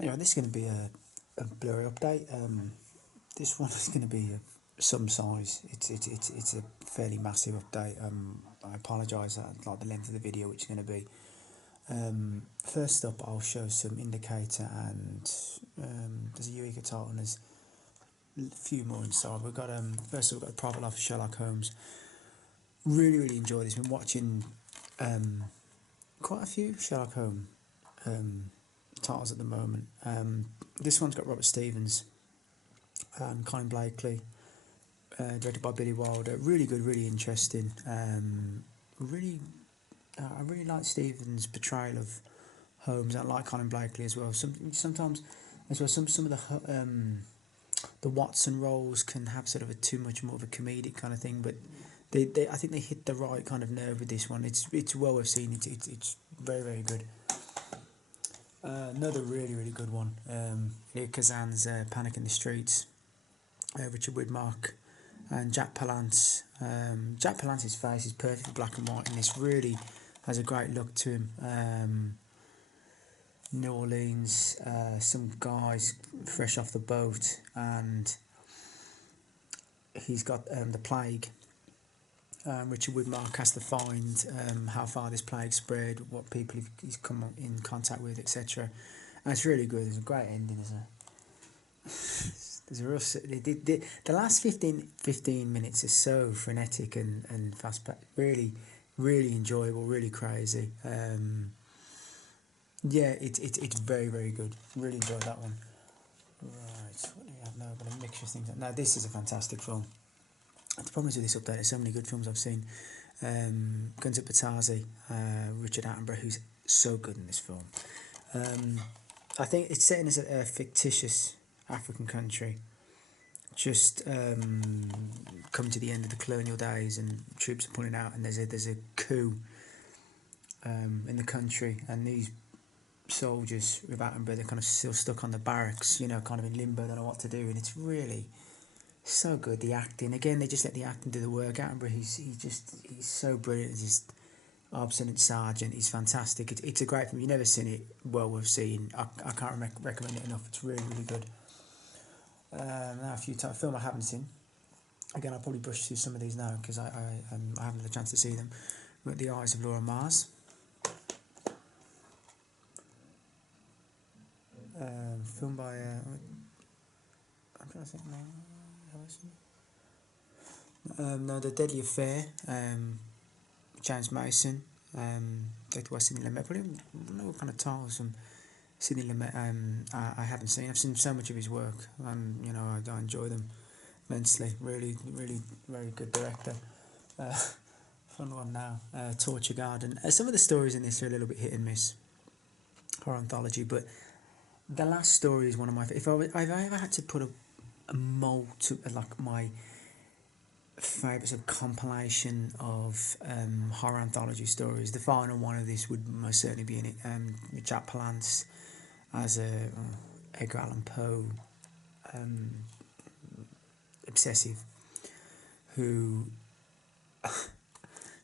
Anyway, this is going to be a Blu-ray update. This one is going to be some size. It's a fairly massive update. I apologise at like the length of the video, which is going to be. First up, I'll show some indicator and there's a Eureka title and there's a few more inside. We've got first up, we've got the Private Life of Sherlock Holmes. Really enjoyed this. Been watching quite a few Sherlock Holmes titles at the moment. This one's got Robert Stevens and Colin Blakely, directed by Billy Wilder. Really good, really interesting. I really like Stevens' portrayal of Holmes. I like Colin Blakely as well. Sometimes as well, some of the Watson roles can have sort of a too much more of a comedic kind of thing, but I think they hit the right kind of nerve with this one. It's well worth seeing. It's very good. Another really good one. Caan's Panic in the Streets. Richard Widmark and Jack Palance. Jack Palance's face is perfect black and white, and this really has a great look to him. New Orleans, some guys fresh off the boat, and he's got the plague. Richard Widmark has to find how far this plague spread, what people he's come in contact with, etc. And it's really good. There's a great ending. There's a real. The last 15 minutes is so frenetic and fast paced. Really enjoyable. Really crazy. Yeah, it's very good. Really enjoyed that one. Right, what do we have now? But a mixture of things. Now this is a fantastic film. The problem is with this update, there's so many good films I've seen. Guns at Batazi, Richard Attenborough, who's so good in this film. I think it's set in as a fictitious African country, just come to the end of the colonial days, and troops are pulling out, and there's a coup in the country, and these soldiers with Attenborough, they're kind of still stuck on the barracks, kind of in limbo, don't know what to do, and it's really so good. The acting, again, they just let the acting do the work. Attenborough, he's so brilliant. He's just obstinate sergeant. He's fantastic. It's a great film. You've never seen it, well worth seeing. I can't recommend it enough. It's really good. Now a few film I haven't seen. Again, I'll probably brush through some of these now because I haven't had a chance to see them. We've got The Eyes of Laura Mars. Film by I'm trying to think now. No, The Deadly Affair, James Mason, directed by Sidney Lumet. Probably don't know what kind of titles from Sidney Lumet I haven't seen. I've seen so much of his work, and I enjoy them immensely. Really very good director. Fun one now. Torture Garden. Some of the stories in this are a little bit hit and miss. Horror anthology, but the last story is one of my. If I ever had to put a mold to like my favourite sort of compilation of horror anthology stories, the final one of this would most certainly be in it. With Jack Palance as a Edgar Allan Poe obsessive, who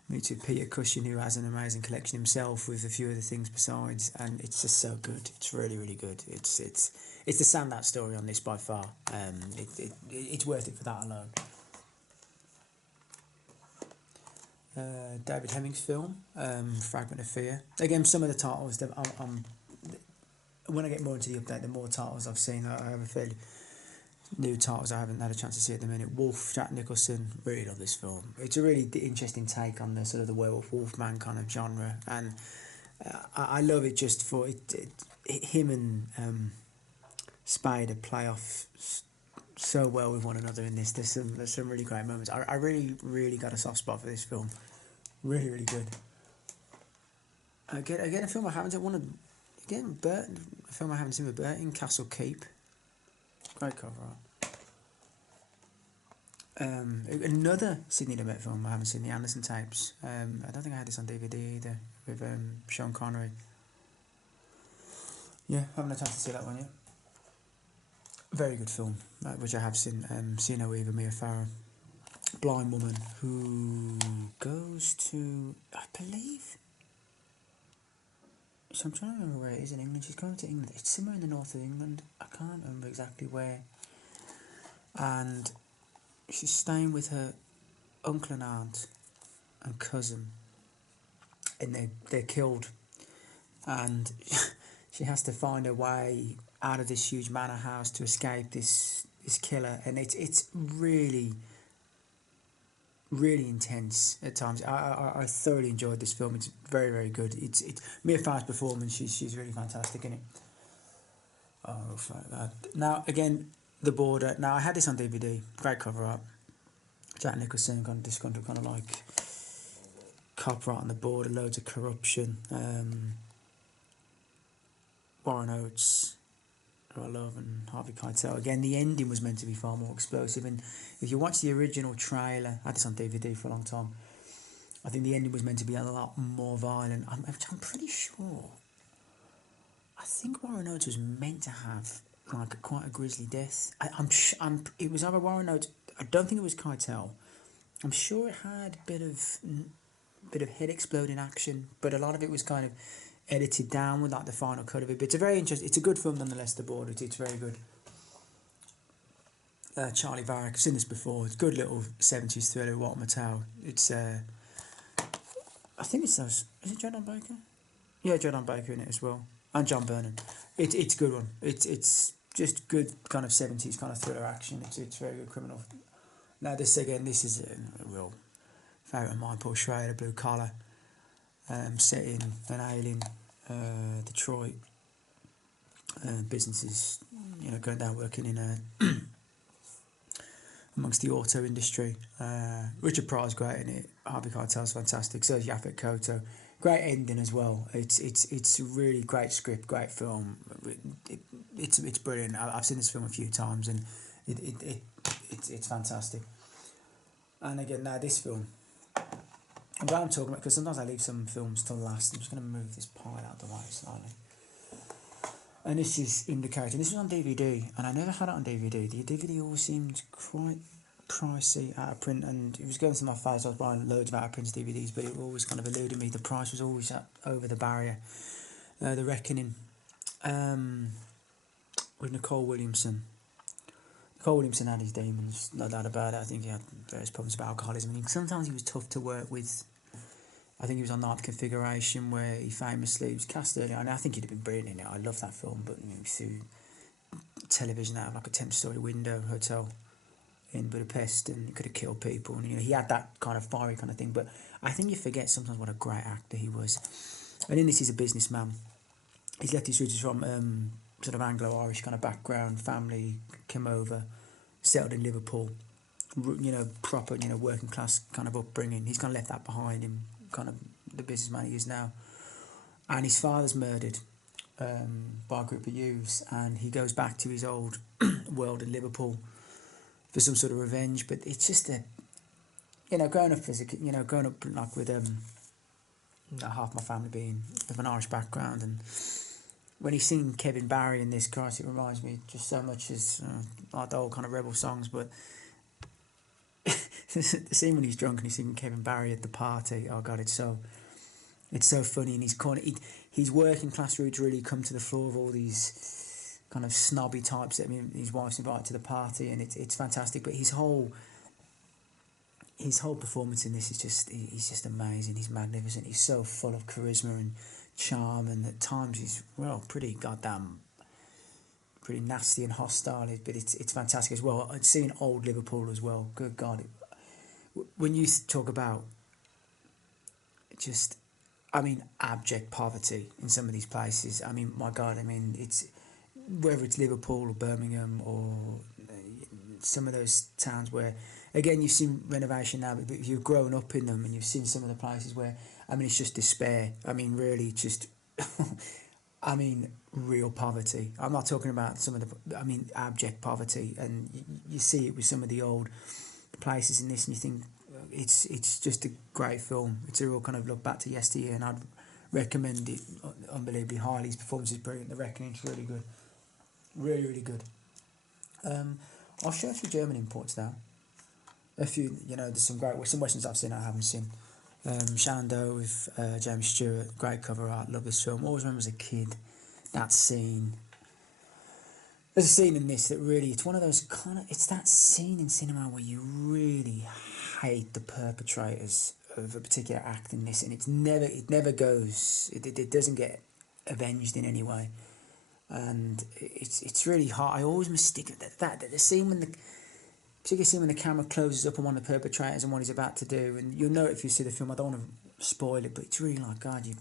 meets with Peter Cushing, who has an amazing collection himself with a few other things besides, and it's just so good. It's really good. It's the standout story on this by far. It's worth it for that alone. David Hemming's film, Fragment of Fear. Again, some of the titles that when I get more into the update, the more titles I've seen. I have a fairly new titles I haven't had a chance to see at the minute. Wolf, Jack Nicholson. Really love this film. It's a really interesting take on the sort of the werewolf wolfman kind of genre, and I love it just for him and Spider play off so well with one another in this. There's some really great moments. I really got a soft spot for this film. Really good. Again, a film I haven't seen. A film I haven't seen with Burton, Castle Keep. Great cover art. Another Sidney Lumet film I haven't seen, The Anderson Tapes. I don't think I had this on DVD either, with Sean Connery. Yeah, haven't had a chance to see that one yet. Very good film, which I have seen. See No Evil, Mia Farrow. Blind woman who goes to, I believe, So I'm trying to remember where it is in England. She's going to England. It's somewhere in the north of England. I can't remember exactly where. And she's staying with her uncle and aunt and cousin, and they're killed, and she has to find her way out of this huge manor house to escape this killer, and it's really really intense at times. I thoroughly enjoyed this film. It's very very good. It's Mia Farrow's performance. She's really fantastic in it. Oh fuck that. Now again, The Border. Now I had this on DVD. Great cover art. Jack Nicholson kind of disgruntled, kind of like cop right on the border, loads of corruption. Warren Oates, who I love, and Harvey Keitel. Again, the ending was meant to be far more explosive, and if you watch the original trailer, I had this on DVD for a long time, I think the ending was meant to be a lot more violent. I'm pretty sure. I think Warren Oates was meant to have like quite a grisly death. It was either Warren Oates. I don't think it was Keitel. I'm sure it had a bit of head exploding action, but a lot of it was kind of edited down with like the final cut of it. But it's a very interesting. It's a good film nonetheless. The Border. It's very good. Charlie Varick. I've seen this before. It's a good little 70s thriller. What Mattel. It's I think it's those. Is it Jordan Baker? Yeah, Jordan Baker in it as well, and John Vernon. It's a good one. It's just good kind of 70s kind of thriller action. It's very good criminal. Now this is a real favourite of mine. Paul Schrader, Blue Collar, set in an alien Detroit, businesses, going down working in amongst the auto industry. Richard Pryor's great in it. Harvey Keitel's fantastic. So is Yaphet Kotto. Great ending as well. It's a really great script, great film. It's brilliant. I've seen this film a few times, and it's fantastic. And again, now this film, I'm glad I'm talking about, because sometimes I leave some films till last. I'm just going to move this pile out of the way slightly. And this is Indicator. This was on DVD, and I never had it on DVD. The DVD always seemed quite pricey out of print, and it was going through my phase. I was buying loads of out of print DVDs, but it always kind of eluded me. The price was always over the barrier. The Reckoning, with Nicole Williamson. Nicole Williamson had his demons, no doubt about it. I think he had various problems about alcoholism, and sometimes he was tough to work with. I think he was on Ninth Configuration, where he famously was cast early, and I think he'd have been brilliant in it. I love that film, but through television out of like a 10-story window hotel in Budapest, and he could have killed people, and he had that kind of fiery kind of thing. But I think you forget sometimes what a great actor he was. And in this, he's a businessman. He's left his roots from sort of Anglo-Irish kind of background. Family came over, settled in Liverpool. Proper working class kind of upbringing. He's kind of left that behind him. Kind of the businessman he is now. And his father's murdered by a group of youths, and he goes back to his old world in Liverpool for some sort of revenge. But it's just growing up like with half my family being of an Irish background, and when he's seen Kevin Barry in this, Christ, it reminds me just so much as like the old kind of rebel songs. But the scene when he's drunk and he's singing Kevin Barry at the party, oh god, it's so funny. And his working class roots really come to the fore of all these kind of snobby types that his wife's invited to the party, and it's fantastic. But his whole performance in this is he's just amazing. He's magnificent. He's so full of charisma and charm, and at times he's pretty nasty and hostile, but it's fantastic as well. I'd seen old Liverpool as well. Good God, when you talk about abject poverty in some of these places, my God, it's whether it's Liverpool or Birmingham or some of those towns where, again, you've seen renovation now, but you've grown up in them and you've seen some of the places where, it's just despair. Really just, real poverty. I'm not talking about some of the, abject poverty, and you see it with some of the old places in this, and you think it's just a great film. It's a real kind of look back to yesteryear, and I'd recommend it unbelievably highly. His performance is brilliant. The Reckoning's really good. Really, really good. I'll show a few German imports now. A few, there's some great, some Westerns I've seen I haven't seen. Shando with James Stewart, great cover art, love this film. Always remember as a kid, that scene. There's a scene in this that really, it's one of those it's that scene in cinema where you really hate the perpetrators of a particular act in this, and it never goes, it doesn't get avenged in any way. And it's really hard. I always mistake that the scene when particularly scene when the camera closes up on one of the perpetrators and what he's about to do, and you'll know it if you see the film. I don't want to spoil it, but it's really like, God, you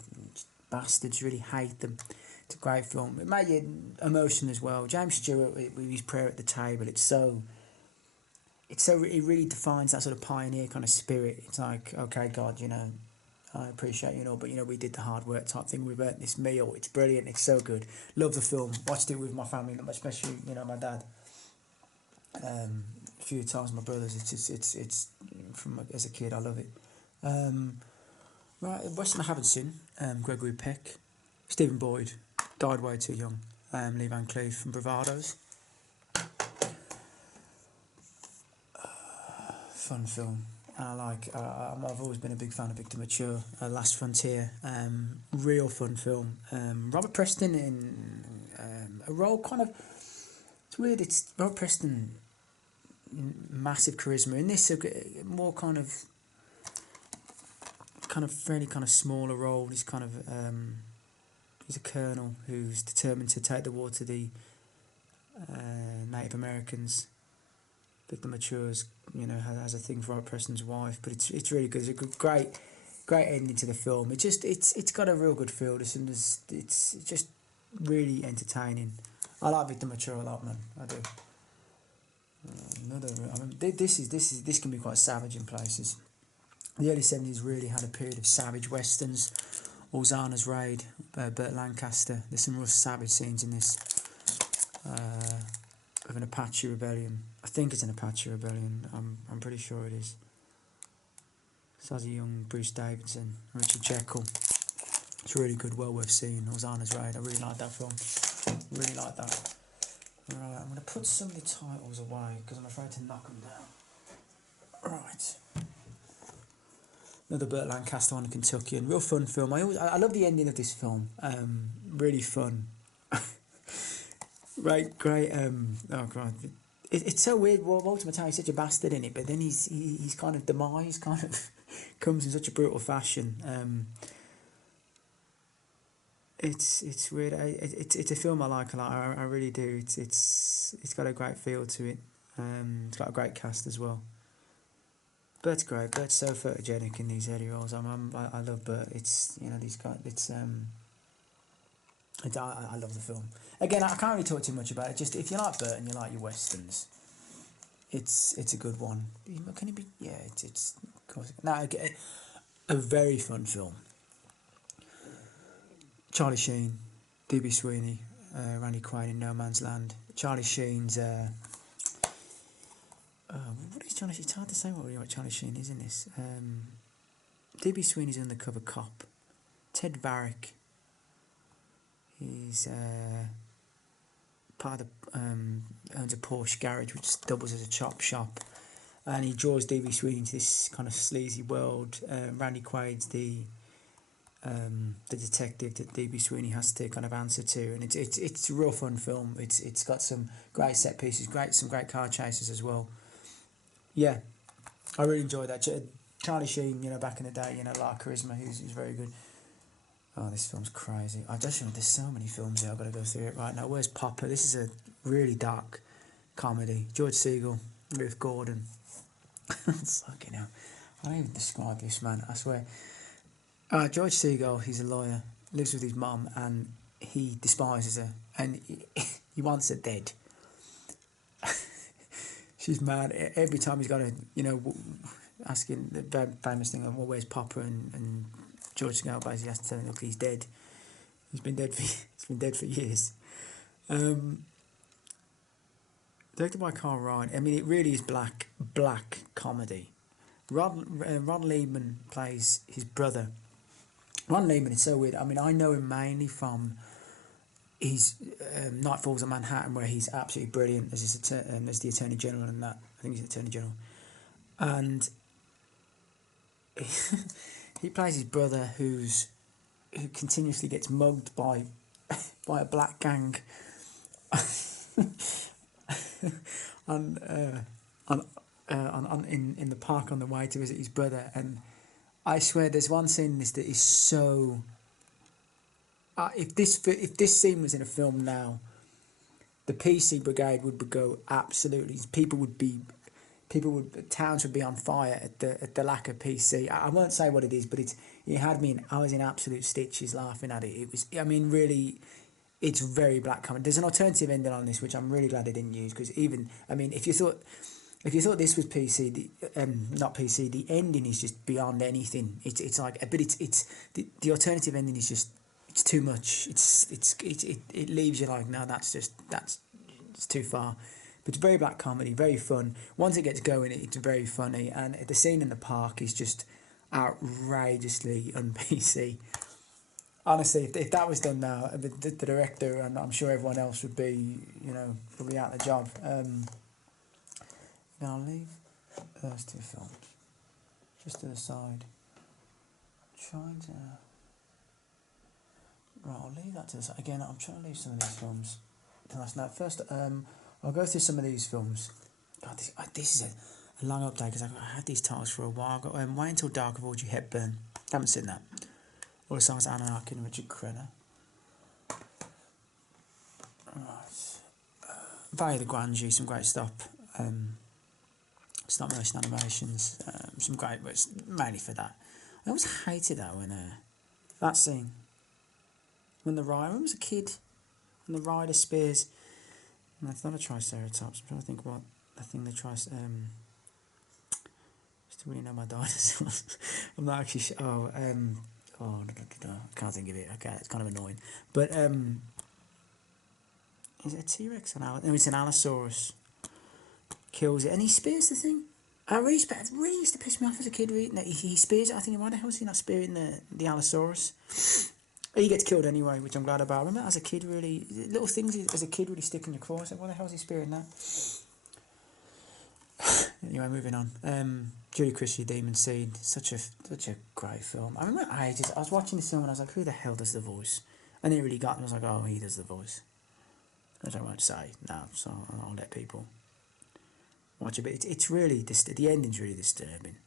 bastards, really hate them. It's a great film. It made you emotional as well. James Stewart with his prayer at the table. It really defines that sort of pioneer kind of spirit. It's like, okay, God, I appreciate you, but we did the hard work type thing. We've earned this meal. It's brilliant. It's so good. Love the film. Watched it with my family, especially my dad. A few times, my brothers. It's from as a kid. I love it. Right, Western I haven't seen. Gregory Peck, Stephen Boyd, died way too young. Lee Van Cleef from Bravados. Fun film. And I've always been a big fan of Victor Mature. Last Frontier, real fun film. Robert Preston in a role kind of. It's weird. It's Robert Preston. Massive charisma in this. More kind of fairly kind of smaller role. He's kind of he's a colonel who's determined to take the war to the Native Americans. Victor Matures, has a thing for Robert Preston's wife, but it's really good. It's a great ending to the film. It's got a real good feel. It's just really entertaining. I like Victor Mature a lot, man. I do. This can be quite savage in places. The early 70s really had a period of savage westerns. Orsana's Raid, Burt Lancaster. There's some real savage scenes in this. Of an Apache rebellion. I think it's an Apache rebellion. I'm pretty sure it is. Sazzy Young, Bruce Davidson, Richard Jekyll. It's really good, well worth seeing. Orsana's Raid. I really like that film. Really like that. Right, I'm going to put some of the titles away because I'm afraid to knock them down. Right. Another Burt Lancaster one, Kentuckian. Real fun film. I love the ending of this film. Really fun. Great. Oh god, it's so weird. Well, Walter Matthau's such a bastard in it, but then he's kind of demise kind of comes in such a brutal fashion. It's weird. It's a film I like a lot. I really do. It's got a great feel to it. It's got a great cast as well. Bert's great. Bert's so photogenic in these early roles. I love Bert. These guys. I love the film. Again, I can't really talk too much about it. Just if you like Bert and you like your westerns, it's a good one. Can it be? Yeah, it's now a very fun film. Charlie Sheen, D.B. Sweeney, Randy Quaid in No Man's Land. Charlie Sheen's. What is Charlie Sheen? It's hard to say what Charlie Sheen is in this. D.B. Sweeney's undercover cop. Ted Varick. He's part of the owns a Porsche garage which doubles as a chop shop, and he draws D.B. Sweeney into this kind of sleazy world. Randy Quaid's the detective that D.B. Sweeney has to kind of answer to, and it's a real fun film. It's got some great set pieces, some great car chases as well. Yeah, I really enjoyed that. Charlie Sheen, back in the day, a lot of charisma. He's very good. Oh, this film's crazy. I just think there's so many films here. I've got to go through it right now. Where's Popper? This is a really dark comedy. George Segal, Ruth Gordon. Fucking hell. I don't even describe this, man. I swear. George Segal, he's a lawyer, lives with his mum, and he despises her, and he wants her dead. She's mad. Every time he's got to, asking the famous thing of, well, where's Popper? And George Segal basically has to tell him, look, he's dead. He's been dead for years. Directed by Carl Ryan. I mean, it really is black comedy. Ron Lehman plays his brother. Ron Lehman is so weird. I mean, I know him mainly from his Night Falls on Manhattan, where he's absolutely brilliant as the Attorney General and that. I think he's the Attorney General. And He plays his brother who continuously gets mugged by a black gang on in the park on the way to visit his brother. And I swear there's one scene in this that is so if this scene was in a film now, the PC brigade would go absolutely. Towns would be on fire at the lack of PC. I won't say what it is, but it had me. I was in absolute stitches laughing at it. It was. I mean, really, it's very black comedy. There's an alternative ending on this, which I'm really glad they didn't use, because even. I mean, if you thought this was PC, not PC, the ending is just beyond anything. It's like, but it's the alternative ending is just. It's too much. It leaves you like, no, it's too far. But it's very black comedy, very fun. Once it gets going, it's very funny. And the scene in the park is just outrageously un-PC. Honestly, if that was done now, the director and I'm sure everyone else would be, probably out of the job. Now I'll leave those two films just to the side. Trying to. Right, I'll leave that to the side. Again, I'm trying to leave some of these films to last night. First, I'll go through some of these films. God, this is a long update because I had these titles for a while. I've got Wait Until Dark of Audrey Hepburn. Haven't seen that. All the songs Anna Arkin and Richard Crenna. Right. Valley of the Grandeur, some great stop motion animations. Some great, but it's mainly for that. I always hated that when that scene. When the rider, when I was a kid, when the rider spears, and that's not a triceratops. I'm trying to think what the thing they try. Just to really know my dinosaurs. I'm not actually. I can't think of it. Okay, it's kind of annoying. But is it a T-Rex? No, it's an Allosaurus. Kills it, and he spears the thing. It really used to piss me off as a kid. He spears it. I think, why the hell is he not spearing the Allosaurus? He gets killed anyway, which I'm glad about. I remember as a kid, really, little things as a kid really stick in your craw. I said, why the hell is he spearing that? Anyway, moving on. Julie Christie, Demon Seed, such a great film. I remember ages. I was watching this film and I was like, who the hell does the voice? And it really got me. I was like, oh, he does the voice. I don't want to say no, so I'll let people watch it. But it's really the ending's really disturbing.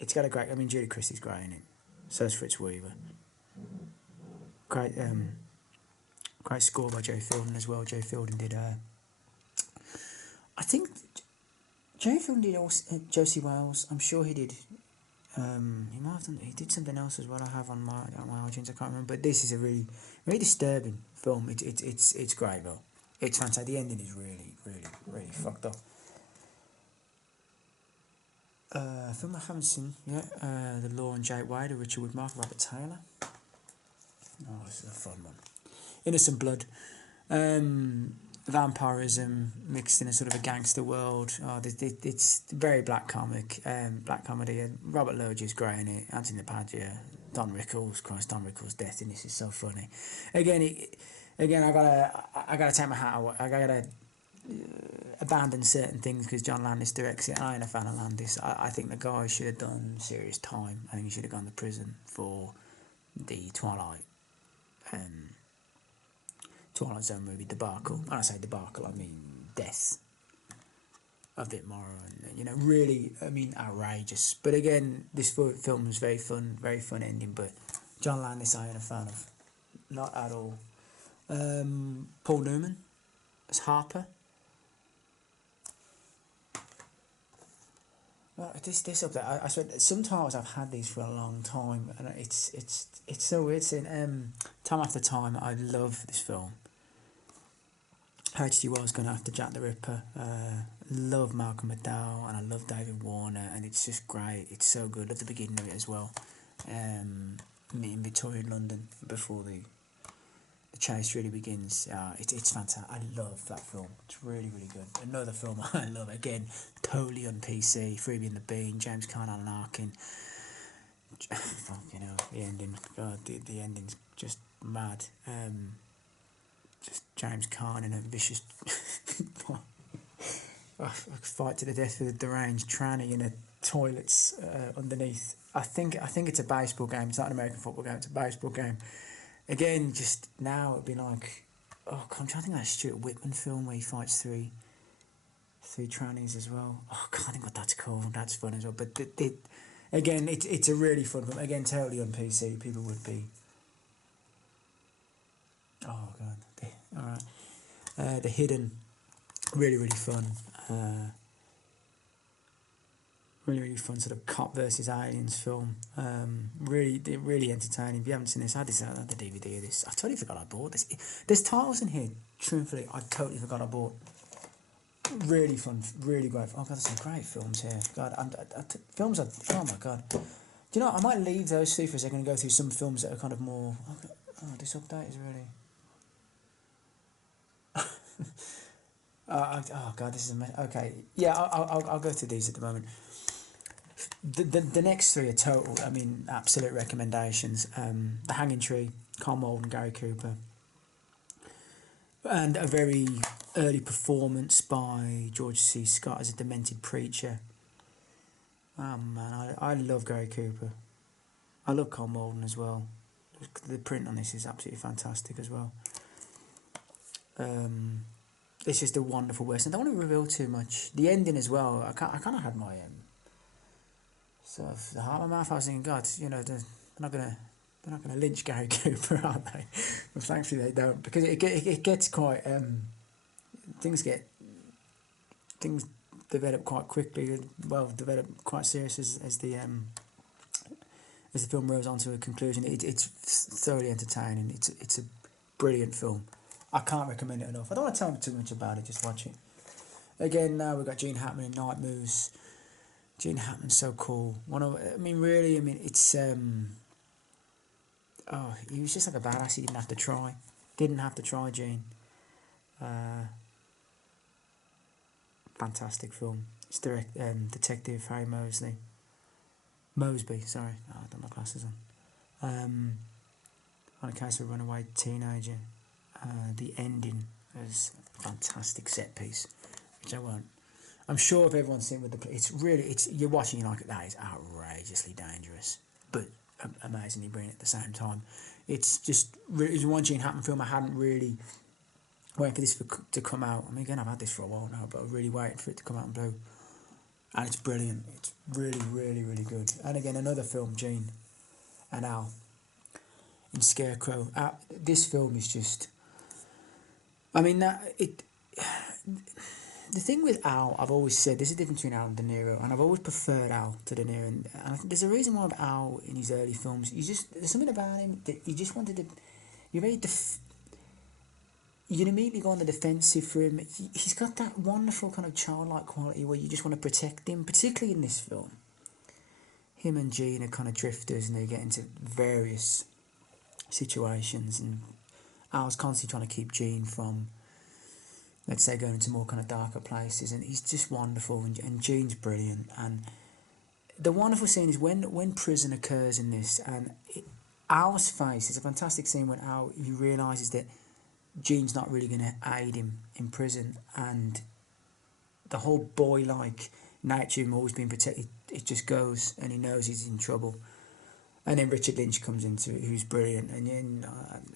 It's got a great. I mean, Julie Christie's great in it. So is Fritz Weaver. Great score by Joe Fielding as well. Joe Fielding did. I think Joe Fielding did also, Josie Wales. I'm sure he did. He might have done. He did something else as well. I have on my iTunes. I can't remember. But this is a really disturbing film. It's great though. It's fantastic. The ending is really fucked up. Film I haven't seen yet. The Law and Jake Wade, Richard Widmark, Robert Taylor. Oh, this is a fun one. Innocent Blood. Vampirism mixed in a sort of a gangster world. Oh, it's very black comedy. And Robert Lodge is great in it. Anthony Padgett, Don Rickles. Christ, Don Rickles' death in this is so funny. Again, I gotta take my hat away. I gotta abandon certain things because John Landis directs it. I ain't a fan of Landis. I think the guy should have done serious time. I think he should have gone to prison for the Twilight Zone movie debacle. When I say debacle, I mean death of Vic Morrow, and really, I mean, outrageous. But again, this film was very fun ending. But John Landis, I ain't a fan of, not at all. Paul Newman as Harper. Well, this up there. I swear, sometimes I've had these for a long time, and it's so weird seeing time after time. I love this film. H.G. Wells going after Jack the Ripper. Love Malcolm McDowell, and I love David Warner, and it's just great. It's so good at the beginning of it as well. Meeting Victoria in London before the chase really begins. It's fantastic. I love that film. It's really good. Another film I love, again, totally on PC. Freebie and the Bean, James Caan, Alan Arkin. Fucking hell, the ending. God, the ending's just mad. Just James Caan in a vicious fight to the death with a deranged tranny in a toilets underneath I think it's a baseball game. It's not an American football game. It's a baseball game. Again, just now it'd be like, oh, God, I'm trying to think of that Stuart Whitman film where he fights three trannies as well. Oh, God, I think what that's called. That's fun as well. But again, it's a really fun film. Again, totally on PC. People would be. Oh God. All right. The Hidden, really fun. Really fun sort of cop versus aliens film. Really entertaining. If you haven't seen this, I had the DVD of this. I totally forgot I bought this. There's titles in here. Truthfully, I totally forgot I bought. Really fun, really great. Oh God, there's some great films here. God, films are. Oh my God. Do you know? I might leave those two for a second and go through some films that are kind of more. Oh, this update is really. Oh God, this is a mess. Okay, yeah, I'll go through these at the moment. The next three are total. I mean, absolute recommendations. The Hanging Tree, Carl Malden, Gary Cooper, and a very early performance by George C. Scott as a demented preacher. Oh man, I love Gary Cooper. I love Carl Malden as well. The print on this is absolutely fantastic as well. It's just a wonderful Western. I don't want to reveal too much. The ending as well. I kind of had my sort of the heart of my mouth. I was thinking, God, you know, they're not gonna lynch Gary Cooper, are they? But thankfully they don't, because it gets quite things develop quite quickly. Well, develop quite serious as the film rolls on to a conclusion. It's thoroughly entertaining. It's a brilliant film. I can't recommend it enough. I don't want to tell you too much about it. Just watch it. Again, now we've got Gene Hackman in Night Moves. Gene Hackman's so cool. It's he was just like a badass. He didn't have to try. Gene. Fantastic film. It's Detective Harry Mosby. Sorry, I don't have my glasses on. On a case of a runaway teenager. The ending is a fantastic set piece, which I won't. I'm sure if everyone's seen with you're watching, you're like, that is outrageously dangerous, but amazingly brilliant at the same time. It's one Gene Hackman film I hadn't really waited for this to come out. I mean, again, I've had this for a while now, but I really waited for it to come out in blue, and it's brilliant. It's really good. And again, another film, Gene and Al in Scarecrow. This film is just. I mean the thing with Al, I've always said, there's a difference between Al and De Niro, and I've always preferred Al to De Niro. And I think there's a reason why with Al in his early films, there's something about him that you just wanted to, you'd immediately go on the defensive for him. He's got that wonderful kind of childlike quality where you just want to protect him, particularly in this film. Him and Gene are kind of drifters, and they get into various situations, and Al's constantly trying to keep Gene from, let's say, going into more kind of darker places, and he's just wonderful, and Gene's brilliant. And the wonderful scene is when prison occurs in this, and Al's face is a fantastic scene when he realises that Gene's not really going to aid him in prison, and the whole boy-like nature of him always being protected, it just goes, and he knows he's in trouble. And then Richard Lynch comes into it, who's brilliant, and then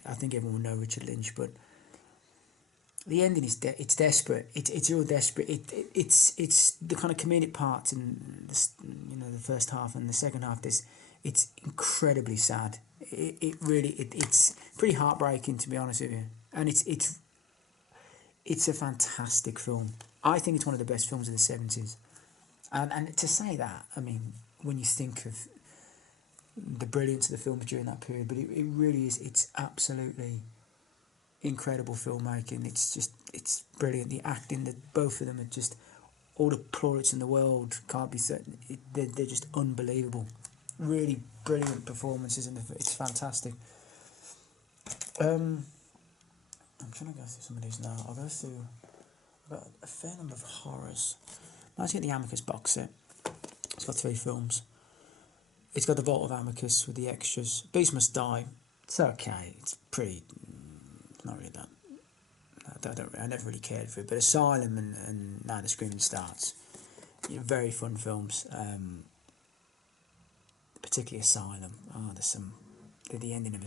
I think everyone will know Richard Lynch, but the ending is it's desperate. It's real desperate. It's the kind of comedic parts in the first half, and the second half. It's incredibly sad. It's pretty heartbreaking, to be honest with you. And it's a fantastic film. I think it's one of the best films of the 70s. And to say that, I mean, when you think of the brilliance of the films during that period, but it really is. It's absolutely incredible filmmaking. It's brilliant. The acting, both of them are just, all the plaudits in the world can't be said. They're just unbelievable. Really brilliant performances, and it's fantastic. I'm trying to go through some of these now. I've got a fair number of horrors. Let's get the Amicus box set. It's got 3 films. It's got the Vault of Amicus with the extras. Beast Must Die. It's okay. It's pretty. Not really that. I never really cared for it. But Asylum and Now the Screaming Starts. Very fun films. particularly Asylum. Oh, there's some the ending of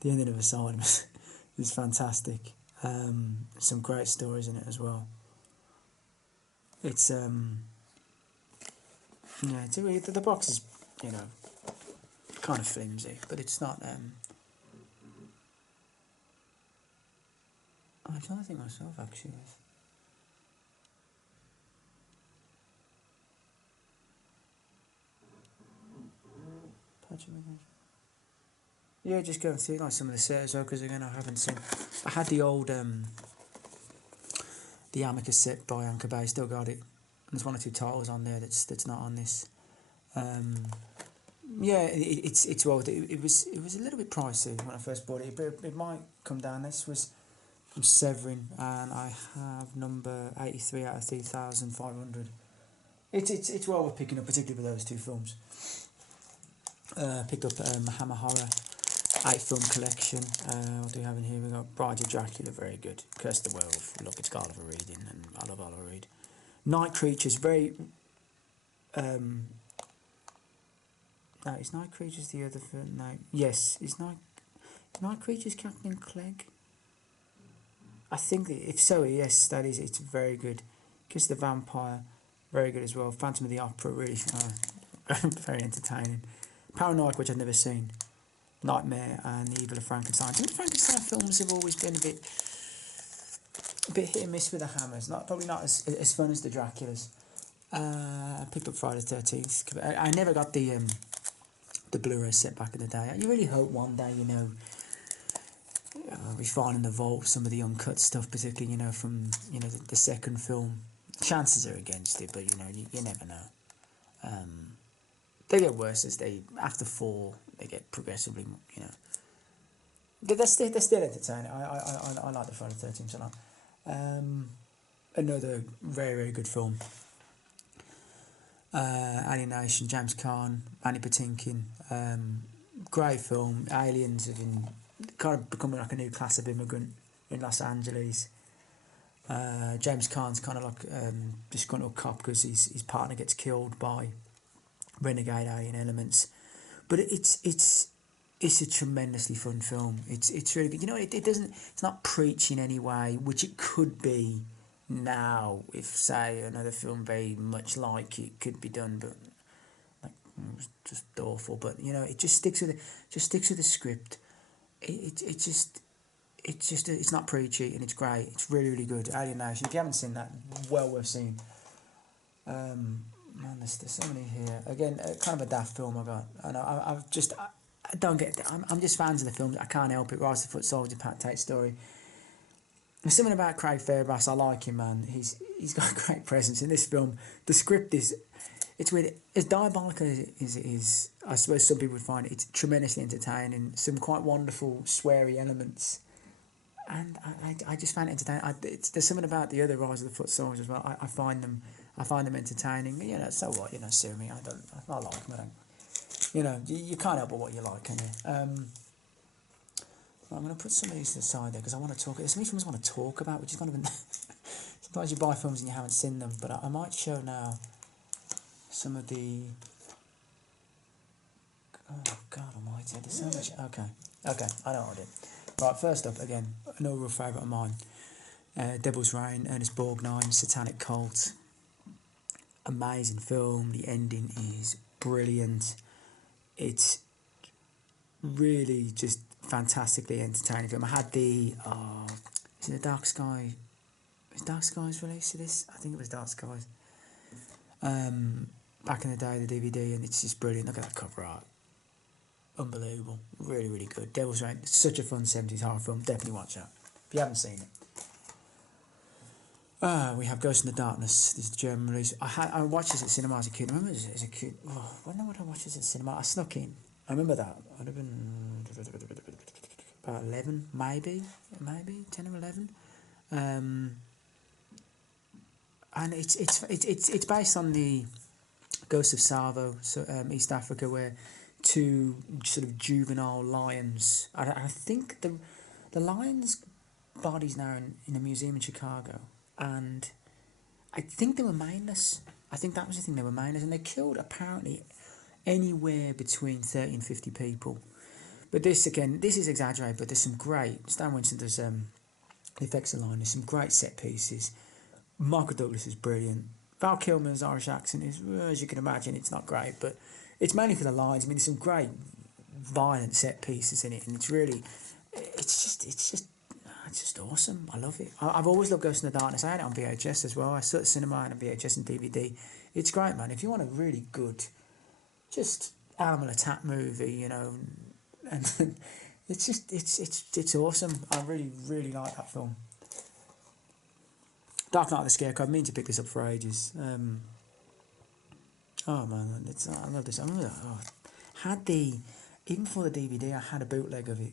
the ending of Asylum is fantastic. Some great stories in it as well. It's the box is kind of flimsy, but it's not. I'm trying to think myself actually. Yeah, just going through like some of the sets because again I haven't seen. I had the old the Amicus set by Anchor Bay, still got it. And there's one or two titles on there that's not on this. Yeah, it's well. It was a little bit pricey when I first bought it, but it might come down. This was from Severin, and I have number 83 out of 3,500. It's well worth picking up, particularly with those two films. Picked up Hammer Horror 8-film collection. What do we have in here? We got Bride of Dracula, very good. Curse the Werewolf, look, it's got Oliver Reed in, and I love Oliver Reed. Night Creatures, very. No, is Night Creatures the other film? No, yes, is Night Creatures Captain Clegg? I think that if so, yes, that is. It's very good. Kiss the Vampire, very good as well. Phantom of the Opera, really very entertaining. Paranoid, which I've never seen. Nightmare and The Evil of Frankenstein. The Frankenstein films have always been a bit hit and miss with the Hammers. Probably not as fun as the Draculas. I picked up Friday the 13th. I never got the Blu-ray set back in the day. You really hope one day, we find in the vault some of the uncut stuff, particularly, from, the second film. Chances are against it, but, you never know. They get worse after 4, they get progressively, They're still entertaining. I like the Friday the 13th a lot. Another very, very good film. Alienation, James Caan, Mandy Patinkin. Great film. Aliens have been kind of becoming like a new class of immigrant in Los Angeles. James Caan's kind of like disgruntled cop because his partner gets killed by renegade alien elements. But it's a tremendously fun film. It's really good. It's not preachy in any way, which it could be now if, say, another film very much like it could be done, but it was just awful. But it just sticks with the script. It's not preachy and it's great. It's really, really good. Alienation. If you haven't seen that, well worth seeing. Man, there's so many here. Again, kind of a daft film I got. I know. I don't get it. I'm just fans of the films. I can't help it. Rise of the Foot Soldier, Pat Tate's story. There's something about Craig Fairbrass. I like him, man. He's got a great presence in this film. The script it's weird. As diabolical as it is, I suppose some people would find it. It's tremendously entertaining. Some quite wonderful sweary elements, and I just find it entertaining. There's something about the other Rise of the Foot Soldiers as well. I find them entertaining. So what? Sue me. I like them. You can't help but what you like, can you? I'm going to put some of these to the side there because I want to talk. There's so many films I want to talk about, which is kind of. Sometimes you buy films and you haven't seen them, but I might show now some of the. Oh God Almighty! There's so much. Okay, I know what I did. Right, first up again, another real favourite of mine. Devil's Reign, Ernest Borgnine, Satanic Cult. Amazing film. The ending is brilliant. It's really just fantastically entertaining film. I had the is it the Dark Sky? Is Dark Skies released to this? I think it was Dark Skies. Back in the day, the DVD, and it's just brilliant. Look at that cover art. Unbelievable. Really, really good. Devil's Reign. It's such a fun 70s horror film. Definitely watch that if you haven't seen it. We have Ghost in the Darkness. This is the German release. I watched this at cinema as a kid. I remember as a kid. When would I watch this at cinema? I snuck in. I remember that. I'd have been about 11, maybe 10 or 11. And it's based on the Ghost of Savo, East Africa, where two sort of juvenile lions. I think the lions' bodies now in a museum in Chicago. And I think they were mindless. I think that was the thing, they were mindless. And they killed, apparently, anywhere between 30 and 50 people. But this, again, this is exaggerated, but there's some great, Stan Winston does the effects line, there's some great set pieces. Michael Douglas is brilliant. Val Kilmer's Irish accent is, as you can imagine, it's not great, but it's mainly for the lines. I mean, there's some great violent set pieces in it, and it's just awesome. I love it. I've always loved Ghost in the Darkness. I had it on VHS as well. I saw it at cinema and on VHS and DVD. It's great, man. If you want a really good, just animal attack movie, you know, and it's awesome. I really like that film. Dark Knight of the Scarecrow. I mean to pick this up for ages. Oh man, I love this. I remember that. Had even before the DVD, I had a bootleg of it,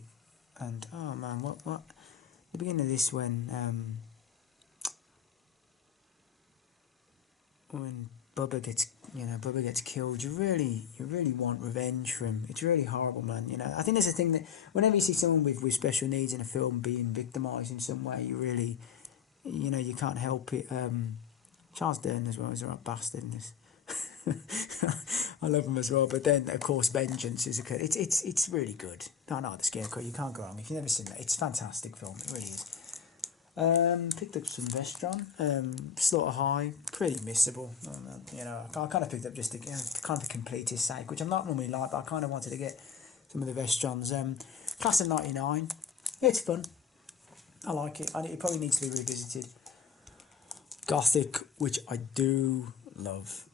and oh man, what the beginning of this when Bubba gets killed, you really want revenge for him. It's really horrible, man. You know, I think there's a thing that whenever you see someone with special needs in a film being victimised in some way, you really, you know, you can't help it. Charles Dern as well is a right bastard in this. I love him as well, but then of course Vengeance is it's really good. Dark Knight of the Scarecrow, you can't go wrong if you've never seen that. It's a fantastic film, it really is. Picked up some Vestron, Slaughter High, pretty missable. You know, I kind of picked up just to kind of complete his sake, which I'm not normally like, but I kind of wanted to get some of the Vestrons. Class of '99, it's fun. I like it. It probably needs to be revisited. Gothic, which I do love.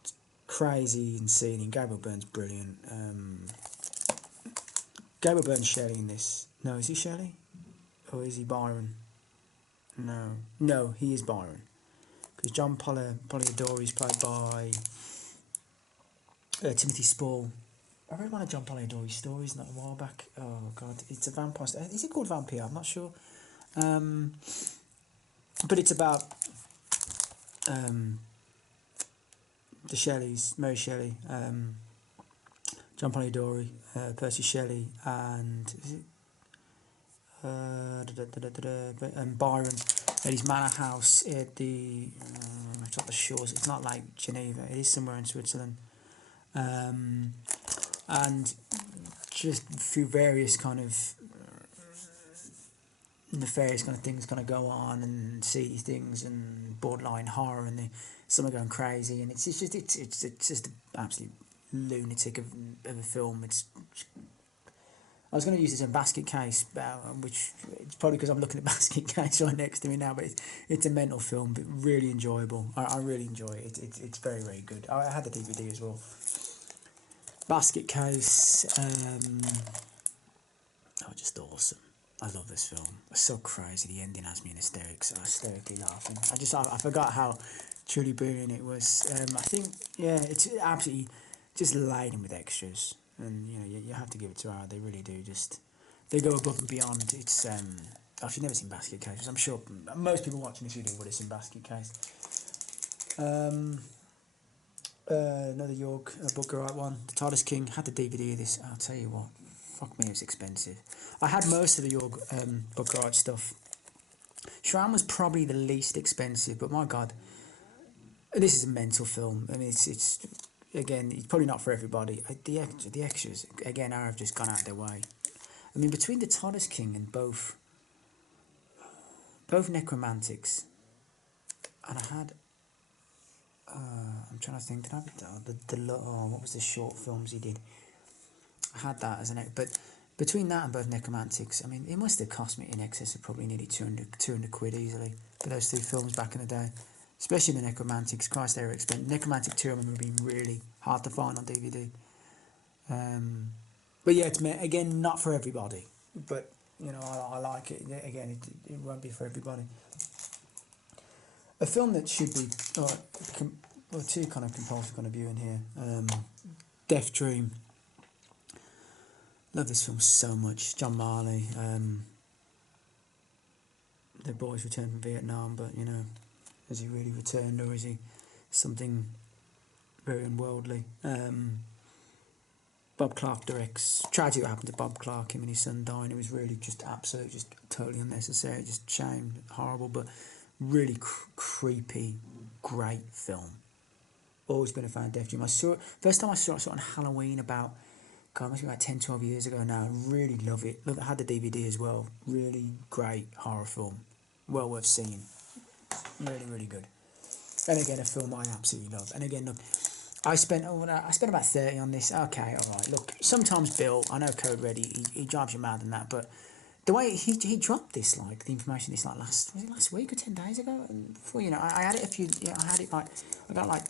It's crazy and scene. Gabriel Byrne's brilliant. Gabriel Byrne's Shelley in this. No, is he Shelley? Or is he Byron? No, he is Byron. Because John Polidori is played by Timothy Spall. I read one of John Polidori's stories not a while back. Oh God, it's a vampire. Is it called Vampire? I'm not sure. But it's about the Shelleys, Mary Shelley, John Polidori, Percy Shelley, and is it? And Byron at his manor house at the it's not the shores. It's not like Geneva. It is somewhere in Switzerland, and just through various kind of nefarious kind of things kind of go on and seedy things and borderline horror, and some are going crazy, and it's just an absolute lunatic of a film. I was going to use this in Basket Case, which it's probably because I'm looking at Basket Case right next to me now, but it's a mental film, but really enjoyable. I really enjoy it. It's very, very good. I had the DVD as well. Basket Case, just awesome. I love this film. It's so crazy. The ending has me in hysterics. I was hysterically laughing. I forgot how truly brilliant it was. I think, yeah, it's absolutely just laden with extras. And you know, you have to give it to her. They really do. They go above and beyond. It's if you've never seen Basket Case, I'm sure most people watching this video would have seen Basket Case. Another York Booker Wright one. The TARDIS King. Had the DVD of this. I'll tell you what. Fuck me, it was expensive. I had most of the York Booker Wright stuff. Shran was probably the least expensive, but my God, this is a mental film. I mean, it's again, it's probably not for everybody. The extras, again, have just gone out of their way. I mean, between the TARDIS King and both Necromantics, and I had, I'm trying to think, did I have what was the short films he did? I had that as but between that and both Necromantics, I mean, it must have cost me in excess of probably nearly 200 quid easily for those two films back in the day. Especially the Necromantics. Christ, they were expensive. Necromantic 2, I remember being really hard to find on DVD. But yeah, again, not for everybody. But, you know, I like it. Again, it won't be for everybody. A film that should be... two kind of compulsive kind of viewing here. Death Dream. Love this film so much. John Marley. The boys returned from Vietnam, but, you know... Has he really returned, or is he something very unworldly? Bob Clark directs. Tragedy what happened to Bob Clark, him and his son dying. It was really just totally unnecessary, just shame, horrible, but really creepy, great film. Always been a fan of Def Jam. First time I saw it on Halloween about, God, it must be about 10, 12 years ago now. I really love it. Look, I had the DVD as well. Really great horror film. Well worth seeing. Really, really good. And again, a film I absolutely love. And again, look, I spent about 30 on this. Okay, all right. Look, sometimes Bill, I know Code Red, he drives you mad and that, but the way he dropped this, like the information, this like last week or 10 days ago, and before, you know, I had it I had it like, I got like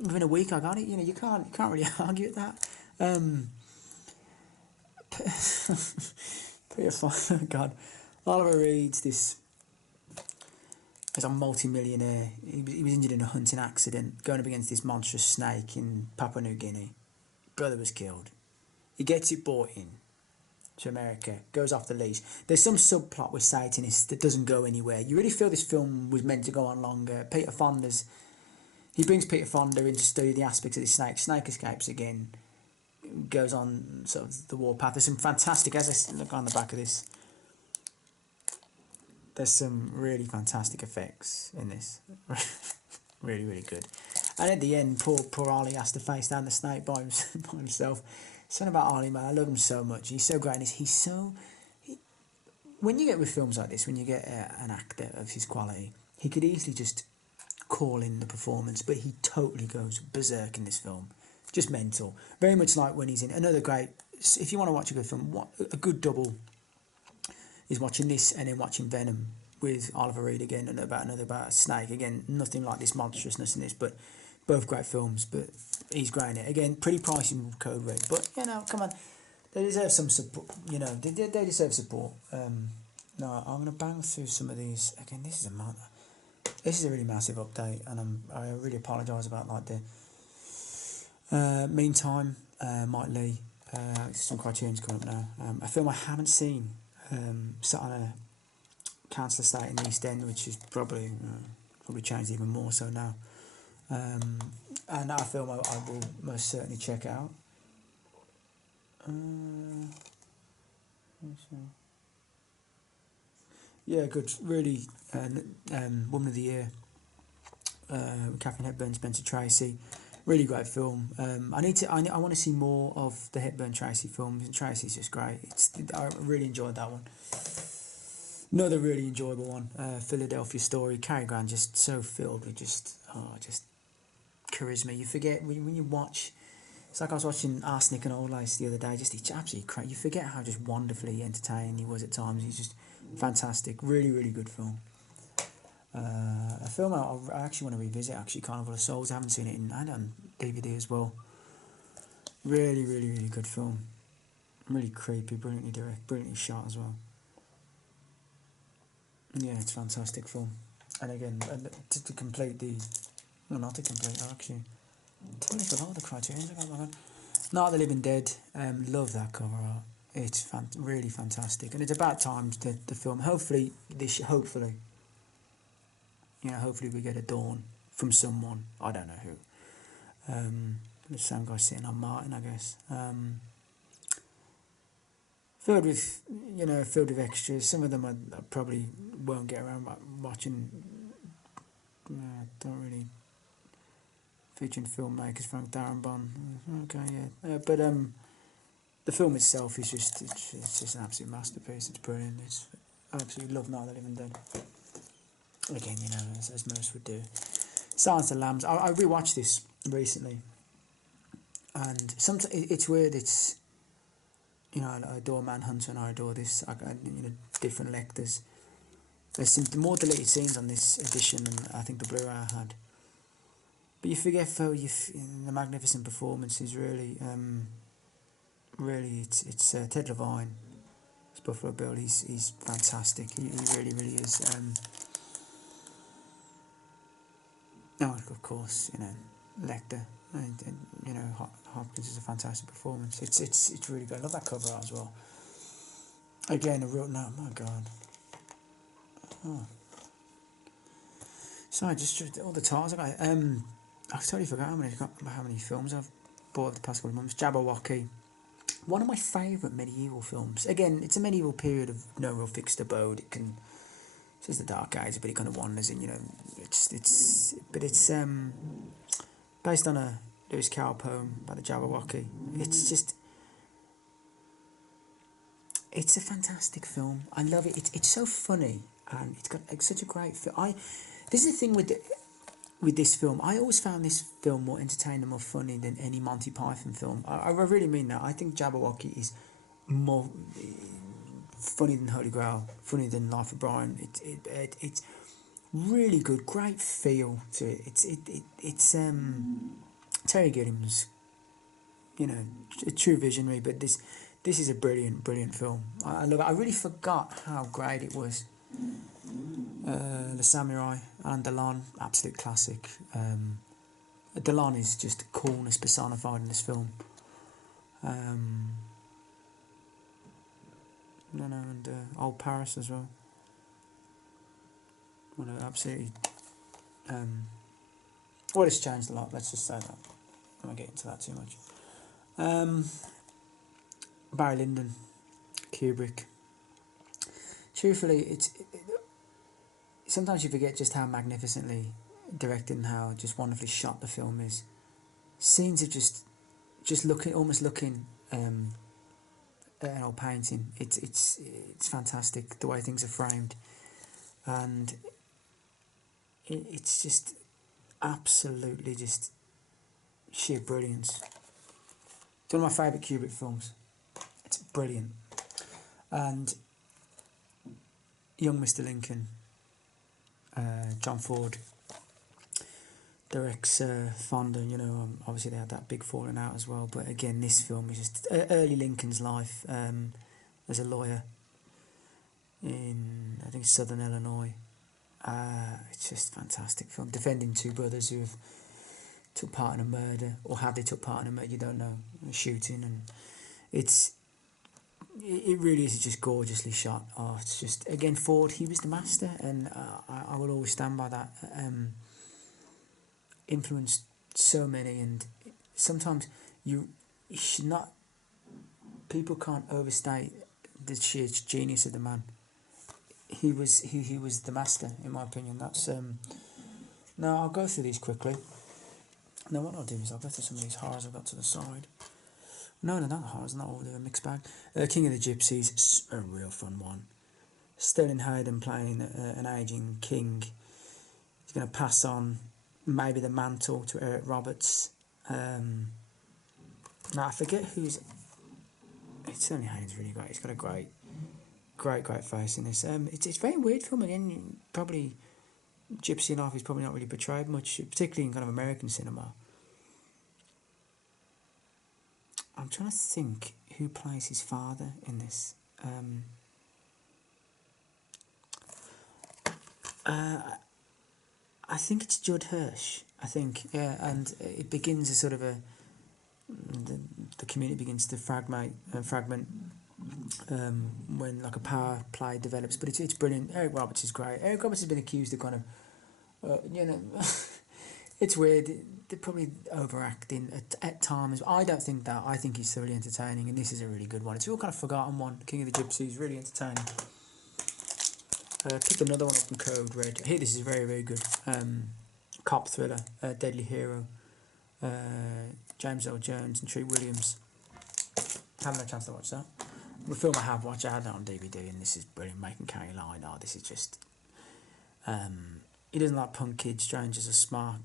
within a week I got it. You know, you can't really argue with that. Pretty fun. God, Oliver Reed's this. As a multi-millionaire, he was injured in a hunting accident, going up against this monstrous snake in Papua New Guinea. Brother was killed. He gets it brought in to America, goes off the leash. There's some subplot with Satanists that doesn't go anywhere. You really feel this film was meant to go on longer. He brings Peter Fonda in to study the aspects of the snake. Snake escapes again, goes on sort of the warpath. There's some fantastic, as I look on the back of this, there's some really fantastic effects in this. Really, really good. And at the end, poor Ollie has to face down the snake by himself. Something about Ollie, man, I love him so much. He's so great. When you get with films like this, when you get an actor of his quality, he could easily just call in the performance, but he totally goes berserk in this film. Just mental. Very much like when he's in another great... If you want to watch a good film, a good double is watching this and then watching Venom with Oliver Reed again, and about a snake. Again, nothing like this monstrousness in this, but both great films. But he's great in it. Again, pretty pricey with Code Red, but you know, come on, they deserve some support. You know, they deserve support. No, I'm gonna bang through some of these again. This is a really massive update, and I really apologise about like the meantime. Mike Lee, some Criterion's coming up now. A film I haven't seen. Sat on a council estate in the East End, which is probably changed even more so now. And that film I will most certainly check out. Yeah, good. Really, Woman of the Year. Catherine Hepburn, Spencer Tracy. Really great film. I want to see more of the Hepburn Tracy films, and Tracy's just great. I really enjoyed that one. Another really enjoyable one, Philadelphia Story. Cary Grant just so filled with just charisma. You forget when you watch. It's like I was watching Arsenic and Old Lace the other day. Just it's absolutely crazy. You forget how just wonderfully entertaining he was at times. He's just fantastic. Really, really good film. A film I actually want to revisit, actually, Carnival of Souls. I haven't seen it I had it on DVD as well. Really, really, really good film. Really creepy, brilliantly directed, brilliantly shot as well. Yeah, it's a fantastic film. And again, to complete not to complete, actually. Totally forgot the Criterion. Night of the Living Dead. Love that cover art. It's really fantastic, and it's about time the film. Hopefully, hopefully we get a dawn from someone. I don't know who. The same guy sitting on Martin, I guess. Filled with extras. Some of them I probably won't get around watching. Don't really. Featuring filmmakers, Frank Darabont. Okay, yeah. But the film itself is it's just an absolute masterpiece. It's brilliant. I absolutely love Night of the Living Dead. Again, as most would do. Silence of the Lambs. I rewatched this recently, and sometimes it's weird. It's I adore Manhunter and I adore this. Different lectors. There's some more deleted scenes on this edition than I think the Blu-ray I had. But you forget the magnificent performance is really, it's Ted Levine. It's Buffalo Bill. He's fantastic. He really, really is. Of course, Lecter. And Hopkins is a fantastic performance. It's really good. I love that cover art as well. Again, my God. Oh. Sorry, just all the titles I got. I totally forgot how many films I've bought over the past couple of months. Jabberwocky, one of my favourite medieval films. Again, it's a medieval period of no real fixed abode. It's the Dark Ages, but it kind of wanders in. It's based on a Lewis Carroll poem by the Jabberwocky. It's a fantastic film. I love it. It's so funny, and it's got such a great film. This is the thing with this film. I always found this film more entertaining, more funny than any Monty Python film. I really mean that. I think Jabberwocky is more funny than Holy Grail, funny than Life of Brian. It's really good, great feel to it. It's Terry Gilliam's, a true visionary, but this is a brilliant film. I love it. I really forgot how great it was. The Samurai and Delon, absolute classic. Delon is just coolness personified in this film. And Old Paris as well. Absolutely. Well, it's changed a lot. Let's just say that. I won't get into that too much. Barry Lyndon, Kubrick. Truthfully, sometimes you forget just how magnificently directed and how just wonderfully shot the film is. Scenes of just almost looking at an old painting. It's fantastic the way things are framed, and it's just absolutely just sheer brilliance. It's one of my favourite Kubrick films. It's brilliant. And young Mr. Lincoln, John Ford directs Fonda. Obviously they had that big falling out as well. But again, this film is just early Lincoln's life as a lawyer in, I think, Southern Illinois. It's just a fantastic film, defending two brothers who have took part in a murder, or have they took part in a murder, you don't know, a shooting, and it really is just gorgeously shot. It's just, again, Ford, he was the master, and I will always stand by that. Influenced so many, and sometimes you should not, people can't overstate the sheer genius of the man. He was the master, in my opinion. That's now I'll go through these quickly. Now what I'll do is I'll go through some of these horrors I've got to the side. No, not horrors, not all, they're a mixed bag. King of the Gypsies, a real fun one. Sterling Hayden playing an ageing king. He's going to pass on maybe the mantle to Eric Roberts. Now I forget who's. Sterling Hayden's really great. He's got a great face in this. It's a very weird film again. Probably gypsy life is probably not really portrayed much, particularly in kind of American cinema. I'm trying to think who plays his father in this. I think it's Judd Hirsch. I think, yeah, and it begins as sort of the community begins to fragment when like a power play develops. But it's brilliant. Eric Roberts is great. Eric Roberts has been accused of kind of, it's weird. They're probably overacting at times. I don't think that. I think he's thoroughly entertaining, and this is a really good one. It's all kind of forgotten one. King of the Gypsies, really entertaining. Pick another one up from Code Red. Here, this is very, very good. Cop thriller, Deadly Hero. James Earl Jones and Treat Williams. Haven't had a chance to watch that. The film I have watched, I had that on DVD, and this is brilliant. Making Carrie Line. Oh, this is just. He doesn't like punk kids. Jones is a smart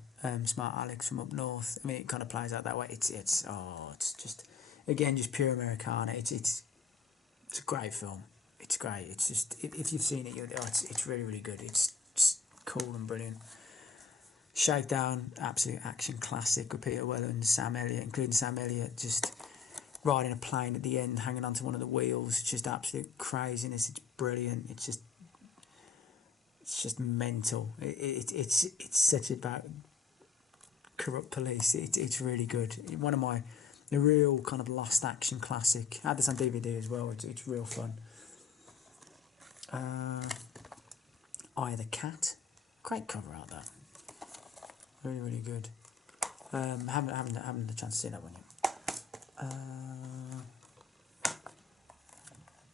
Alex from up north. I mean, it kind of plays out that way. It's just, again, just pure Americana. It's a great film. It's great. It's just, if you've seen it, it's really, really good. It's just cool and brilliant. Shakedown, absolute action classic with Peter Weller and Sam Elliott, including Sam Elliott, just riding a plane at the end, hanging onto one of the wheels. Just absolute craziness. It's brilliant. It's just mental. It's such about corrupt police. It's really good. One of the real kind of lost action classic. I had this on DVD as well. It's real fun. Eye of the Cat, great cover out there. Really, really good. Haven't had a chance to see that one yet.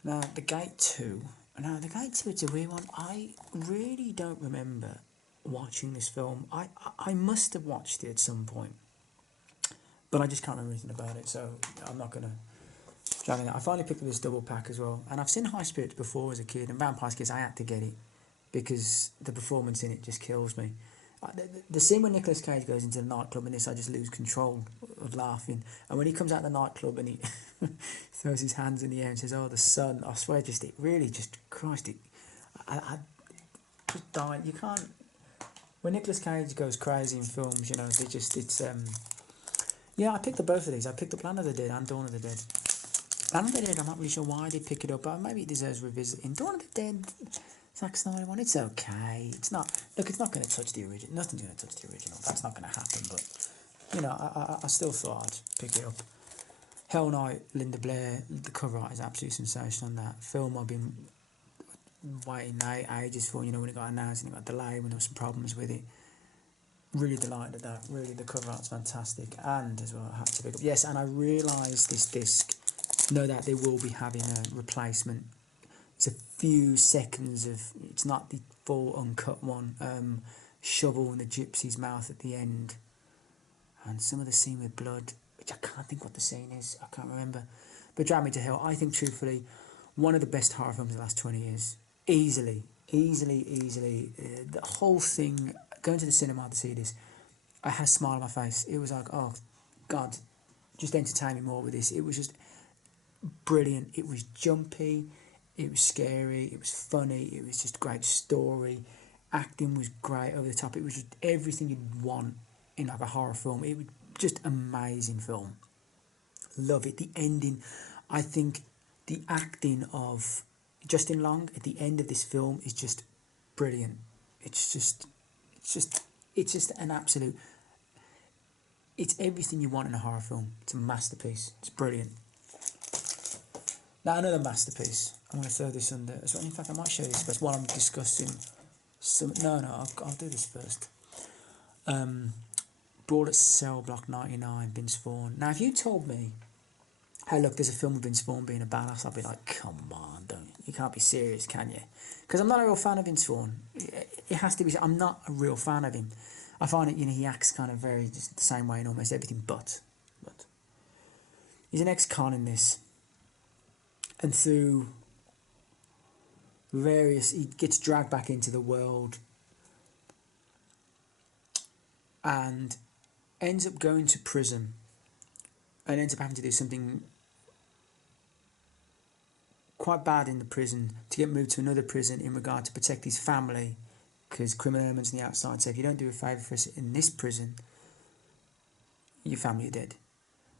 Now The Gate 2. Now The Gate 2, it's a weird one. I really don't remember watching this film. I must have watched it at some point. but I just can't remember anything about it, so I'm not going to drag it out. I finally picked up this double pack as well, and I've seen High Spirits before as a kid, and Vampire Kids, I had to get it because the performance in it just kills me. The scene when Nicolas Cage goes into the nightclub in this, I just lose control of laughing. And when he comes out of the nightclub and he throws his hands in the air and says, "Oh, the sun," I swear, just it really just, Christ, I just die. You can't. When Nicolas Cage goes crazy in films, you know, yeah, I picked up both of these. I picked up Land of the Dead and Dawn of the Dead. Land of the Dead, I'm not really sure why I did pick it up, but maybe it deserves revisiting. Dawn of the Dead, Zack Snyder one, it's okay. It's not, look, it's not going to touch the original. Nothing's going to touch the original. That's not going to happen, but, you know, I still thought I'd pick it up. Hell Night, Linda Blair, the cover art is absolutely sensational on that. Film I've been waiting ages for, you know, when it got announced and it got delayed, when there were some problems with it. Really delighted at that. Really, the cover art's fantastic. And as well, I had to pick up. Yes, and I realised this disc, know that they will be having a replacement. It's a few seconds of, it's not the full uncut one. Shovel in the gypsy's mouth at the end. And some of the scene with blood, which I can't think what the scene is. I can't remember. But Drag Me to Hell, I think, truthfully, one of the best horror films of the last 20 years. Easily. The whole thing, going to the cinema to see this, I had a smile on my face. It was like, oh, God, just entertain me more with this. It was just brilliant. It was jumpy. It was scary. It was funny. It was just a great story. Acting was great, over the top. It was just everything you'd want in like a horror film. It was just amazing film. Love it. The ending, I think the acting of Justin Long at the end of this film is just brilliant. It's just an absolute, it's everything you want in a horror film. It's a masterpiece. It's brilliant. Now another masterpiece. I'm going to throw this under as well. In fact, I might show this first while I'm discussing some. No, I'll do this first. Brawl at Cell Block 99, Vince Vaughn. Now, if you told me, hey, look, there's a film with Vince Vaughn being a badass, I'd be like, come on, you can't be serious, can you? Because I'm not a real fan of Vince Vaughn. It has to be. I'm not a real fan of him. I find it, you know, he acts kind of very just the same way in almost everything, but he's an ex-con in this. And through he gets dragged back into the world and ends up going to prison and ends up having to do something quite bad in the prison to get moved to another prison in regard to protect his family, because criminal elements on the outside say if you don't do a favour for us in this prison, your family are dead.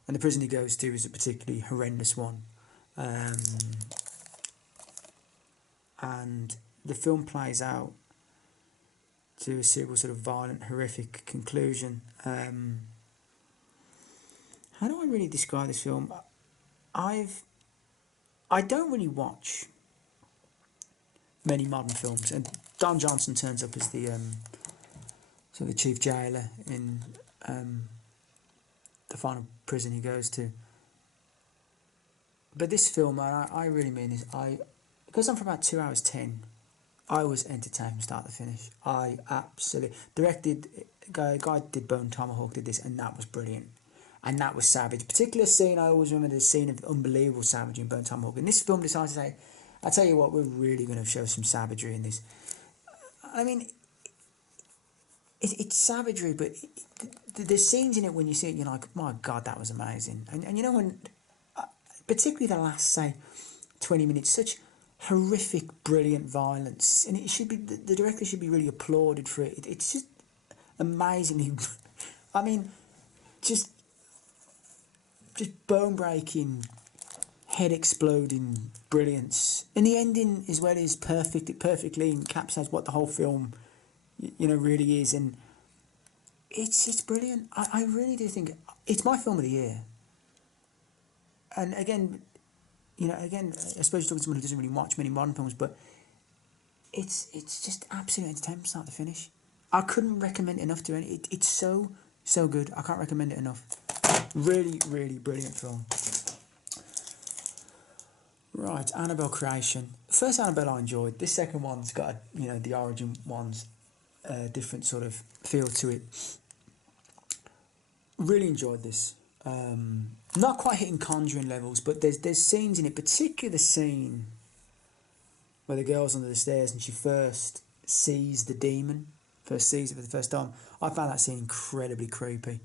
And the prison he goes to is a particularly horrendous one. And the film plays out to a sequel sort of violent, horrific conclusion. How do I really describe this film? I don't really watch many modern films, and Don Johnson turns up as the sort of chief jailer in the final prison he goes to. But this film, I really mean is because I'm for about 2 hours 10, I was entertained from start to finish. I absolutely directed. Guy did Bone Tomahawk, did this, and that was brilliant. And that was savage. Particular scene, I always remember the scene of unbelievable savagery in Bone Tomahawk. And this film decided to say, I tell you what, we're really going to show some savagery in this. I mean, it's savagery, but there's scenes in it when you see it, you're like, my God, that was amazing. And you know, when, particularly the last, say, 20 minutes, such horrific, brilliant violence. And it should be, the director should be really applauded for it. It's just amazingly, I mean, just bone-breaking, head-exploding brilliance. And the ending as well is perfect. It perfectly encapsulates what the whole film, you know, really is. And it's brilliant. I really do think it's my film of the year. And again, you know, I suppose you're talking to someone who doesn't really watch many modern films, but it's just absolute entertainment from start to finish. I couldn't recommend it enough to any. It's so good. I can't recommend it enough. Really, really brilliant film. Right, Annabelle Creation. First Annabelle I enjoyed. This second one's got, you know, the origin one's different sort of feel to it. Really enjoyed this. Not quite hitting Conjuring levels, but there's scenes in it, particularly the scene where the girl's under the stairs and she first sees the demon, first sees it for the first time. I found that scene incredibly creepy.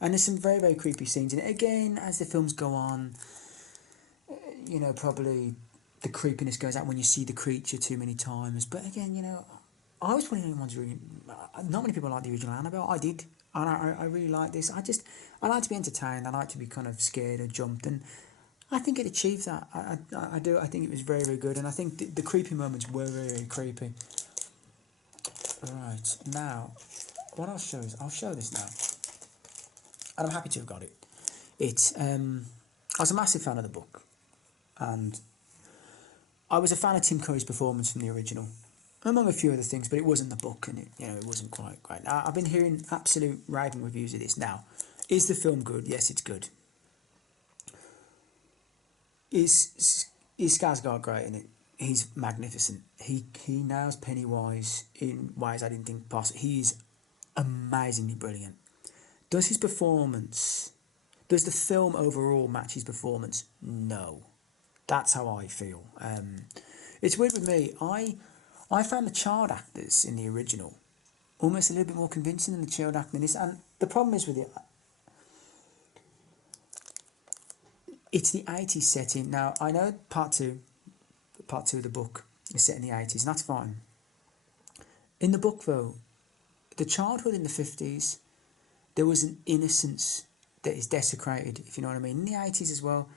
And there's some very, very creepy scenes in it. Again, as the films go on, you know, probably the creepiness goes out when you see the creature too many times. But again, you know, I was probably the only ones really... Not many people like the original Annabelle. I did. And I really like this. I like to be entertained. I like to be kind of scared or jumped. And I think it achieved that. I do. I think it was very, very good. And I think the creepy moments were very, very creepy. Right. Now, what I'll show is... I'll show this now. And I'm happy to have got it. I was a massive fan of the book. And I was a fan of Tim Curry's performance from the original, among a few other things, but it wasn't the book, and it wasn't quite great. Now, I've been hearing absolute raving reviews of this. Now, is the film good? Yes, it's good. Is Skarsgård great in it? He's magnificent. He nails Pennywise in ways I didn't think possible. He is amazingly brilliant. Does the film overall match his performance? No. That's how I feel. It's weird with me. I found the child actors in the original almost a little bit more convincing than the child actor in this. And the problem is with it, it's the 80s setting. Now, I know part two of the book is set in the 80s, and that's fine. In the book, though, the childhood in the 50s, there was an innocence that is desecrated, if you know what I mean. In the 80s as well,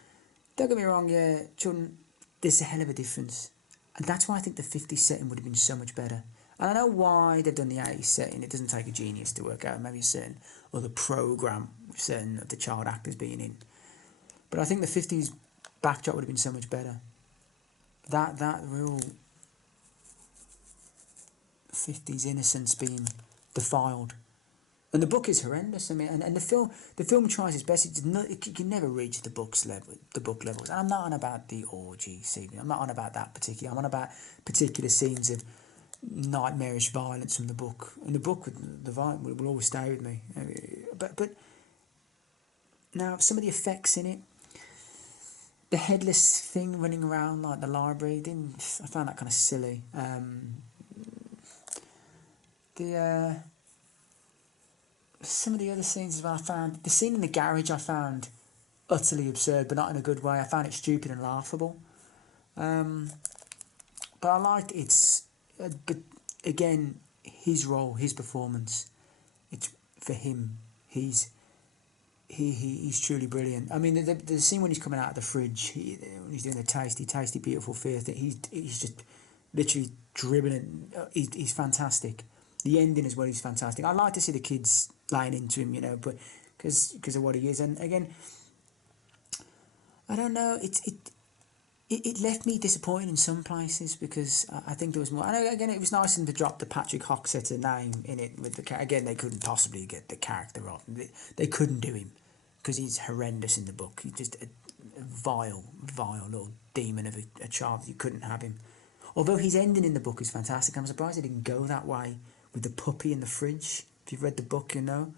don't get me wrong, yeah, children, there's a hell of a difference. And that's why I think the 50s setting would have been so much better. And I know why they've done the 80s setting. It doesn't take a genius to work out maybe a certain other programme with certain of the child actors being in. But I think the 50s backdrop would have been so much better. That real 50s innocence being defiled. And the book is horrendous. I mean, and the film tries its best. It can never reach the book levels. And I'm not on about the orgy scene. I'm not on about that particular. I'm on about particular scenes of nightmarish violence from the book. In the book, the violence will always stay with me. But now some of the effects in it, the headless thing running around like the library, I found that kind of silly. Some of the other scenes as well, I found the scene in the garage I found utterly absurd, but not in a good way. I found it stupid and laughable. But I liked but again, his role, his performance, it's for him. He's truly brilliant. I mean, the scene when he's coming out of the fridge, when he's doing the tasty, beautiful fear thing, he's just literally dribbling. He's fantastic. The ending as well is fantastic. I like to see the kids laying into him, but because of what he is. And again, I don't know. It left me disappointed in some places because I think there was more. And again, it was nice of them to drop the Patrick Hocksetter name in it with the again. They couldn't possibly get the character off. They couldn't do him because he's horrendous in the book. He's just a vile little demon of a child. You couldn't have him. Although his ending in the book is fantastic. I'm surprised they didn't go that way with the puppy in the fridge. If you've read the book, you know.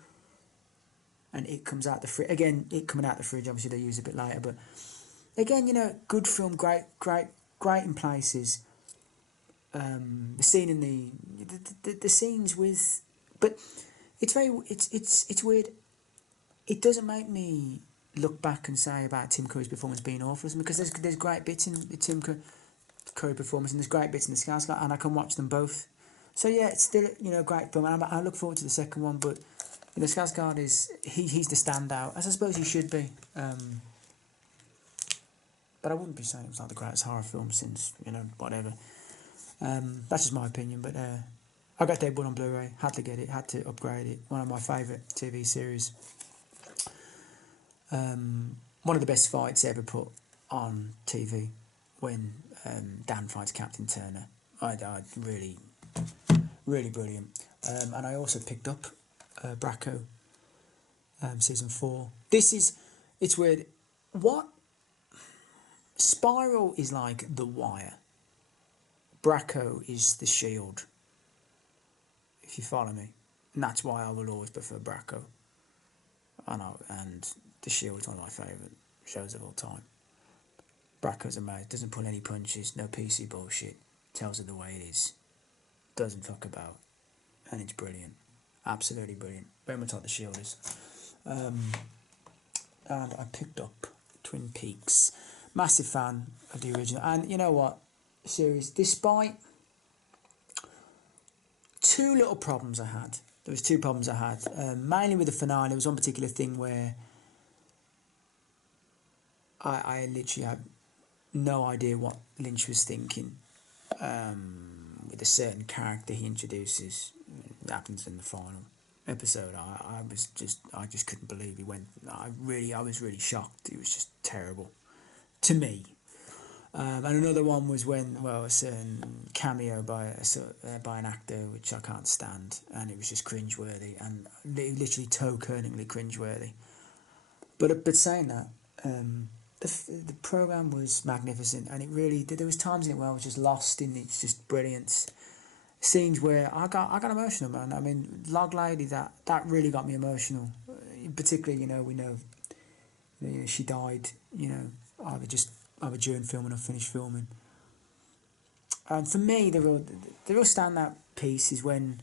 And it comes out the fridge. Again, it coming out the fridge, obviously they use it a bit later. But again, good film, great in places. The scene in the scenes with... But it's weird. It doesn't make me look back and say about Tim Curry's performance being awful. Because there's great bits in the Tim Curry performance and there's great bits in the Skarsgård, and I can watch them both. So yeah, it's still a great film. And I look forward to the second one, but Skarsgård he's the standout, as I suppose he should be. But I wouldn't be saying it was like the greatest horror film since whatever. That's just my opinion. But I got Deadwood on Blu-ray. Had to get it. Had to upgrade it. One of my favourite TV series. One of the best fights ever put on TV when Dan fights Captain Turner. I really brilliant. And I also picked up Bracco season 4. It's weird. What? Spiral is like The Wire. Bracco is The Shield. If you follow me. And that's why I will always prefer Bracco. I know, and The Shield is one of my favourite shows of all time. Bracco's amazing, doesn't pull any punches, no PC bullshit, tells it the way it is, doesn't fuck about, and it's brilliant, absolutely brilliant, very much like The Shield is. And I picked up Twin Peaks, massive fan of the original, and you know what, series, despite two little problems I had, there was two problems I had, mainly with the finale. There was one particular thing where I literally had no idea what Lynch was thinking, with a certain character he introduces. It happens in the final episode. I just couldn't believe he went. I was really shocked. It was just terrible to me. And another one was when, well, a certain cameo by an actor which I can't stand, and it was just cringeworthy, and literally toe-kerningly cringeworthy. But saying that, the program was magnificent, and it really there was times in it where I was just lost in its just brilliance. Scenes where I got emotional, man. I mean, Log Lady, that really got me emotional. Particularly, we know she died. Either during filming or finished filming. And for me, the real standout piece is when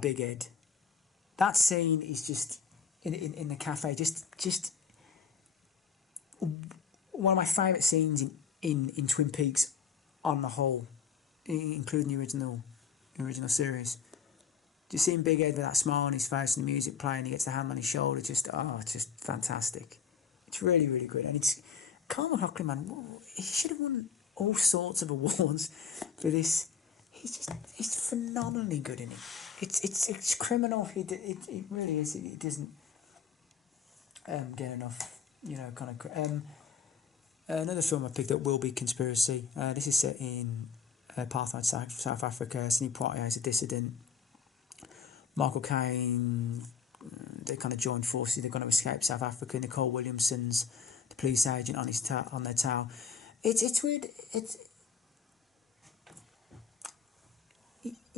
Big Ed. That scene is just in the cafe. Just one of my favourite scenes in Twin Peaks on the whole, including the original series. Just seeing Big Ed with that smile on his face and the music playing, he gets the hand on his shoulder, it's just fantastic. It's really, really good. And it's Caan McLaughlin, man, he should have won all sorts of awards for this. He's phenomenally good in it. It's criminal. It really is. It doesn't get enough, kind of. Another film I picked up will be Conspiracy. This is set in apartheid South Africa. Sidney Poitier is a dissident. Michael Caine, they kind of joined forces. They're going to escape South Africa. Nicole Williamson's the police agent on their tail. It's weird.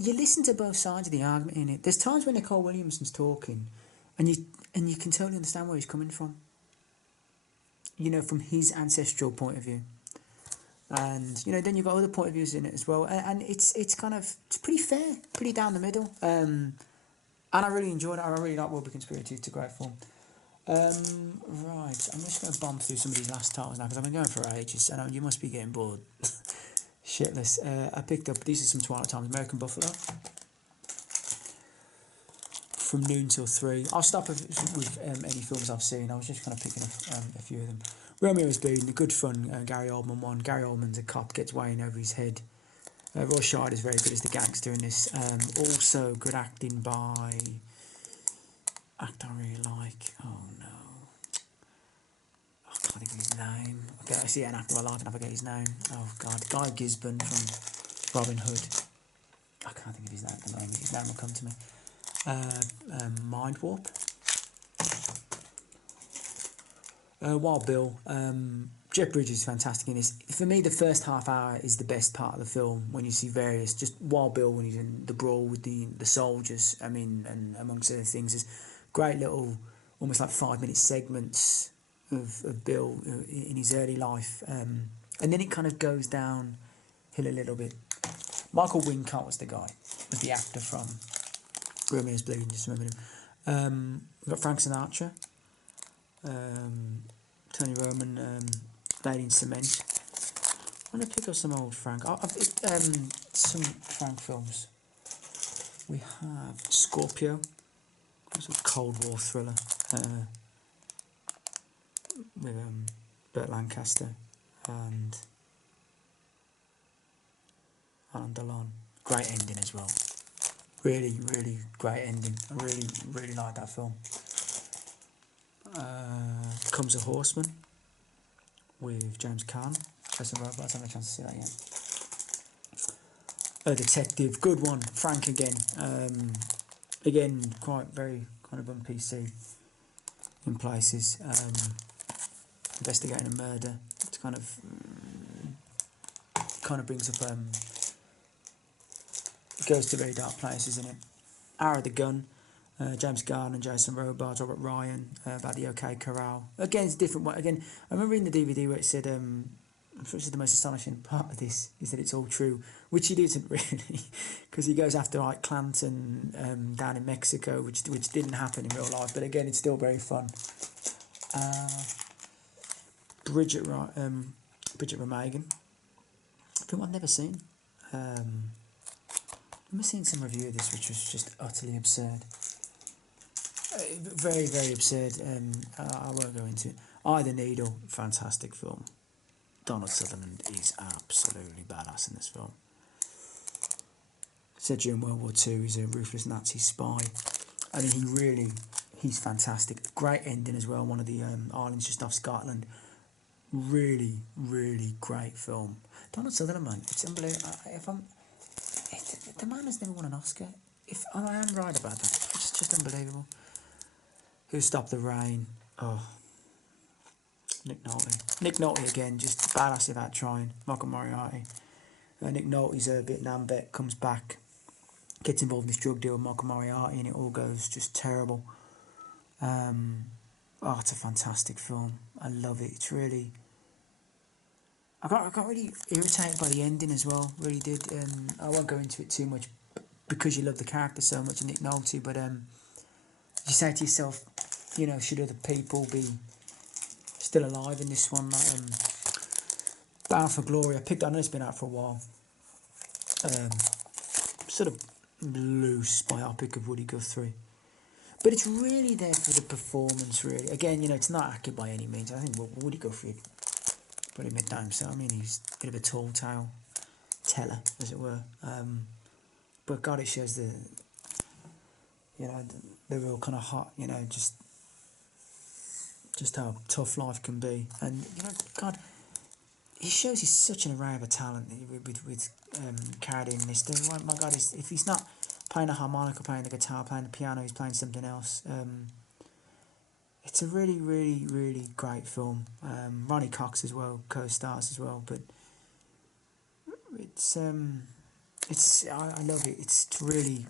You listen to both sides of the argument in it. There's times when Nicole Williamson's talking, and you can totally understand where he's coming from. From his ancestral point of view. And then you've got other point of views in it as well. And it's pretty fair, pretty down the middle. And I really enjoyed it. I really like Will Be Conspiracy. It's a great film. Right, I'm just going to bomb through some of these last titles now because I've been going for ages. I know you must be getting bored. Shitless. I picked up, these are some Twilight Times. American Buffalo. From noon till 3. I'll stop with any films I've seen. I was just kind of picking a few of them. Romeo's Bleeding, the good fun Gary Oldman one. Gary Oldman's a cop, gets Wayne over his head. Roy Schrader is very good as the gangster in this. Also good acting by actor I really like. Oh no, I can't think of his name. Okay, I see an actor I like and I forget his name. Oh god, Guy Gisborne from Robin Hood. I can't think of his name at the moment. His name will come to me. Mind Warp. Wild Bill. Jeff Bridges is fantastic in this. For me, the first half hour is the best part of the film when you see various, just Wild Bill when he's in the brawl with the soldiers. I mean, and amongst other things, there's great little, almost like 5-minute segments of Bill in his early life. And then it kind of goes downhill a little bit. Michael Wincott was the actor from Romeo's Bleeding, just remember him. We've got Frank Sinatra. Tony Roman, Lady in Cement. I'm going to pick up some old Frank. Some Frank films. We have Scorpio. It's a Cold War thriller. With Burt Lancaster and Alain Delon. Great ending as well. Really, really great ending. I really, really like that film. Comes a Horseman with James Caan. Jason Robards, I haven't had a chance to see that yet. A Detective, good one. Frank again. Again, quite very kind of on PC in places. Investigating a murder. It's kind of brings up. It goes to very dark places in it. Hour of the Gun. James Garner and Jason Robards, Robert Ryan, about the OK Corral. Again, it's a different one. Again, I remember in the DVD where it said, unfortunately the most astonishing part of this is that it's all true, which it isn't really, because he goes after like Clanton down in Mexico, which didn't happen in real life, but again, it's still very fun. Bridget Remagan, a film I've never seen. I remember seeing some review of this, which was just utterly absurd. Very, very absurd. I won't go into it. Eye the Needle, fantastic film. Donald Sutherland is absolutely badass in this film. Said during World War II, he's a ruthless Nazi spy. I mean, he's fantastic. Great ending as well. One of the islands just off Scotland. Really, really great film. Donald Sutherland, man, it's unbelievable. The man has never won an Oscar. If I am right about that, it's just unbelievable. Who Stopped the Rain? Oh, Nick Nolte. Nick Nolte again, just badass without trying. Michael Moriarty. Nick Nolte's a Vietnam vet, comes back, gets involved in this drug deal with Michael Moriarty, and it all goes just terrible. It's a fantastic film. I love it. It's really. I got really irritated by the ending as well. Really did. I won't go into it too much because you love the character so much, Nick Nolte. But you say to yourself, you know, should other people be still alive in this one? Bound for Glory. I know it's been out for a while. Sort of loose biopic of Woody Guthrie. But it's really there for the performance, really. Again, you know, it's not accurate by any means. I think Woody Guthrie put him at times. So, I mean, he's a bit of a tall tale teller, as it were. But God, it shows the real kind of hot, you know, just how tough life can be. And, you know, God, he shows he's such an array of a talent with carried in this. My God, if he's not playing the harmonica, playing the guitar, playing the piano, he's playing something else. It's a really, really, really great film. Ronnie Cox as well, co-stars as well. But I love it. It's really,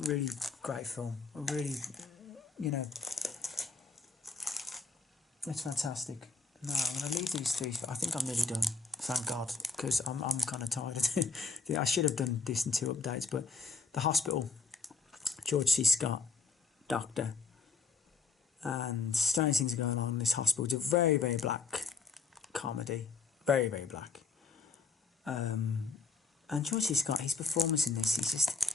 really great film. Really, you know, it's fantastic. No, I'm going to leave these three. I think I'm nearly done. Thank God, because I'm kind of tired of it. I should have done this in 2 updates, but The Hospital, George C. Scott, Doctor, and strange things are going on in this hospital. It's a very, very black comedy. Very, very black. And George C. Scott, his performance in this, he's just...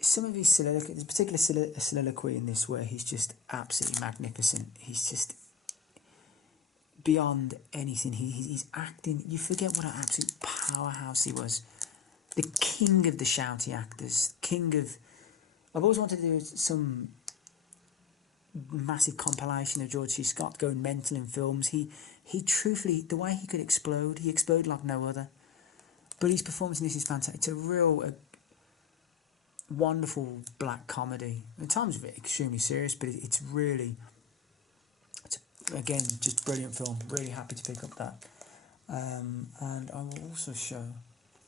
some of his soliloquy, there's a particular soliloquy in this where he's just absolutely magnificent. He's just beyond anything. He's acting. You forget what an absolute powerhouse he was. The king of the shouty actors. I've always wanted to do some massive compilation of George C. Scott going mental in films. He truthfully, the way he could explode, he exploded like no other. But his performance in this is fantastic. It's a real... wonderful black comedy. At times extremely serious, but it's again just a brilliant film. Really happy to pick up that. And I will also show,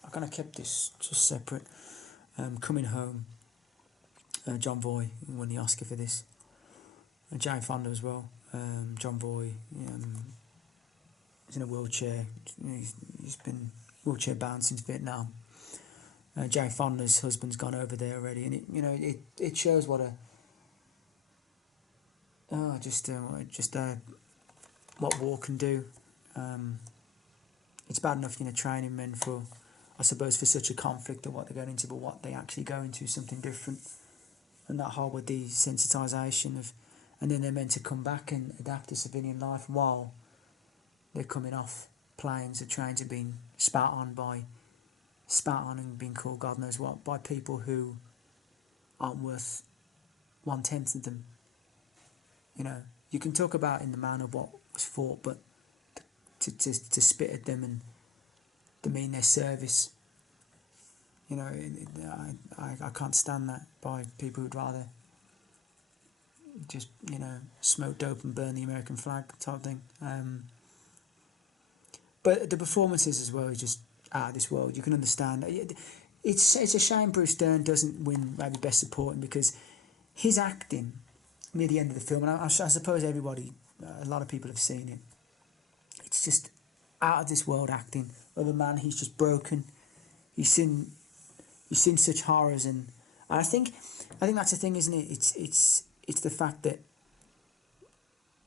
I kind of kept this just separate. Coming Home. John Voight won the Oscar for this. Jane Fonda as well. John Voight is in a wheelchair. He's been wheelchair bound since Vietnam. Jane Fonda's husband's gone over there already, and it shows what what war can do. It's bad enough, training men for, I suppose, for such a conflict or what they're going into, but what they actually go into is something different, and that whole desensitisation of, and then they're meant to come back and adapt to civilian life while they're coming off planes or trains are being spat on and being called God knows what by people who aren't worth 1/10 of them. You can talk about in the manner of what was fought, but to spit at them and demean their service, I can't stand that by people who'd rather just smoke dope and burn the American flag type thing. But the performances as well is just out of this world. You can understand. it's a shame Bruce Dern doesn't win maybe Best Supporting, because his acting near the end of the film, and I suppose everybody, a lot of people have seen it. It's just out of this world acting of a man. He's just broken. He's seen such horrors, and I think that's the thing, isn't it? It's the fact that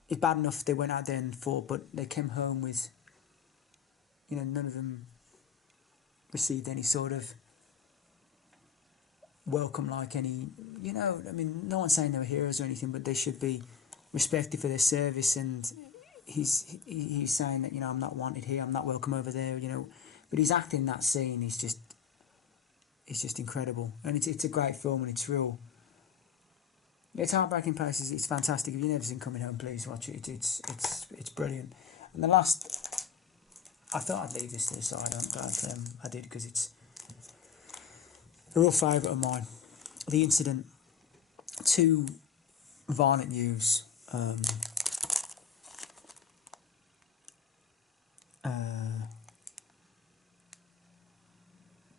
it's bad enough they went out there and fought, but they came home with, none of them received any sort of welcome, like any, I mean, no one's saying they were heroes or anything, but they should be respected for their service. And he's saying that, I'm not wanted here, I'm not welcome over there, but he's acting that scene. It's just incredible, and it's a great film, and it's real. It's heartbreaking places. It's fantastic. If you've never seen Coming Home, please watch it. It's brilliant. And the last, I thought I'd leave this to the side. I'm glad I did, because it's a real favourite of mine. The Incident. 2 violent news.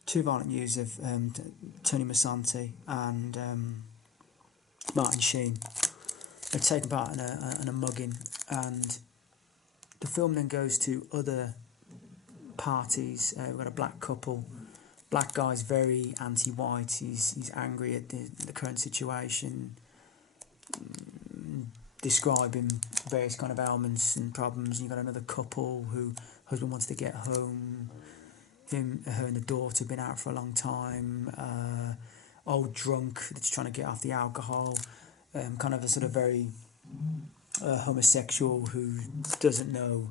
Two violent news of Tony Musante and Martin Sheen. They've taken part in a mugging, and the film then goes to other parties. We've got a black couple. Black guy's very anti-white. He's angry at the current situation, describing various kind of ailments and problems. And you've got another couple who husband wants to get home. Her and the daughter have been out for a long time. Old drunk that's trying to get off the alcohol. Kind of a sort of very homosexual who doesn't know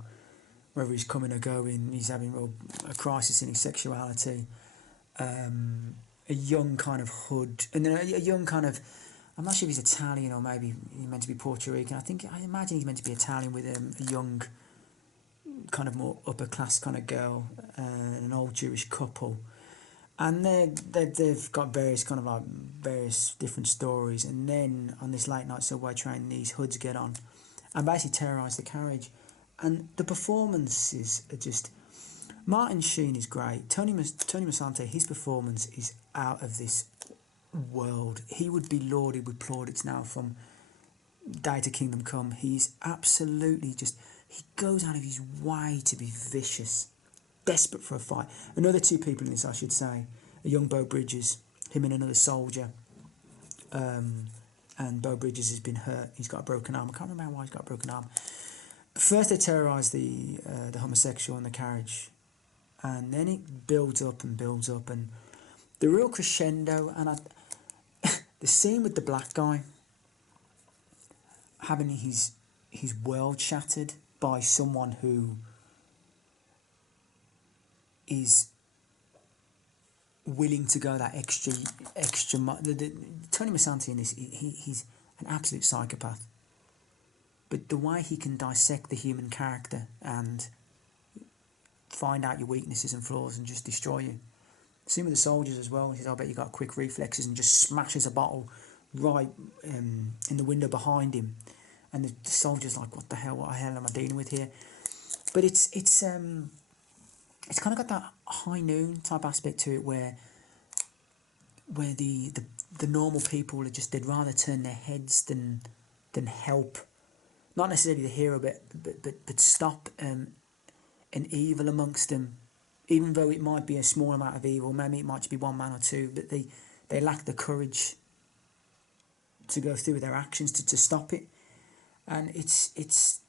whether he's coming or going. He's having a crisis in his sexuality. A young kind of hood, and then a young kind of, I'm not sure if he's Italian or maybe he's meant to be Puerto Rican. I imagine he's meant to be Italian, with a young kind of more upper class kind of girl, and an old Jewish couple, and they've got various different stories. And then on this late night subway train, these hoods get on and basically terrorise the carriage, and the performances are just. Martin Sheen is great. Tony Musante, his performance is out of this world. He would be lauded with plaudits now from Day to Kingdom Come. He's absolutely just, he goes out of his way to be vicious, desperate for a fight. Another 2 people in this, I should say, a young Beau Bridges, him and another soldier. And Beau Bridges has been hurt. He's got a broken arm. I can't remember why he's got a broken arm. First they terrorise the homosexual in the carriage, and then it builds up, and the real crescendo, and the scene with the black guy having his world shattered by someone who is willing to go that extra Tony Musante in this, he's an absolute psychopath, but the way he can dissect the human character and find out your weaknesses and flaws and just destroy you. Same with the soldiers as well. He says, I bet you got quick reflexes, and just smashes a bottle right in the window behind him. And the soldier's like, what the hell am I dealing with here? But it's kind of got that high noon type aspect to it, where the normal people are just, they'd rather turn their heads than help. Not necessarily the hero, but stop an evil amongst them, even though it might be a small amount of evil. Maybe it might just be 1 man or 2, but they lack the courage to go through with their actions to stop it. And it's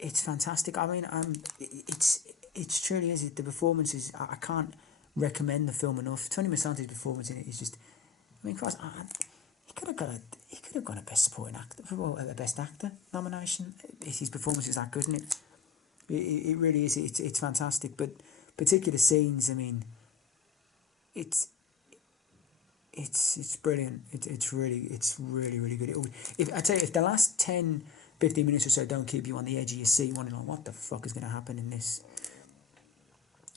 fantastic. I mean, it truly is. The performances, I can't recommend the film enough. Tony Musante's performance in it is just, I mean, Christ, he could have got a best supporting actor, or a best actor nomination. His performance is that good, isn't it? It really is. It's fantastic. But particular scenes, I mean, it's brilliant. It's really good. If the last 10, 15 minutes or so don't keep you on the edge of your seat, wondering like, what the fuck is going to happen in this,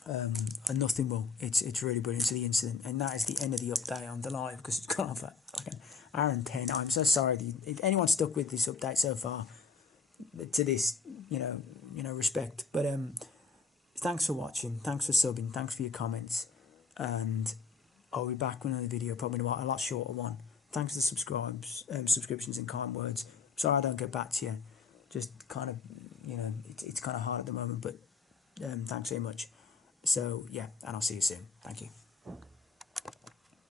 and nothing will. It's really brilliant. So The Incident, and that is the end of the update on the live, because it's gone off at like an hour and 10. I'm so sorry if anyone stuck with this update so far to this, respect. But thanks for watching, thanks for subbing, thanks for your comments, and I'll be back with another video, probably a lot shorter one. Thanks for the subscriptions and kind words. Sorry I don't get back to you. Just kind of, it's kind of hard at the moment, but thanks very much. So, yeah, and I'll see you soon. Thank you.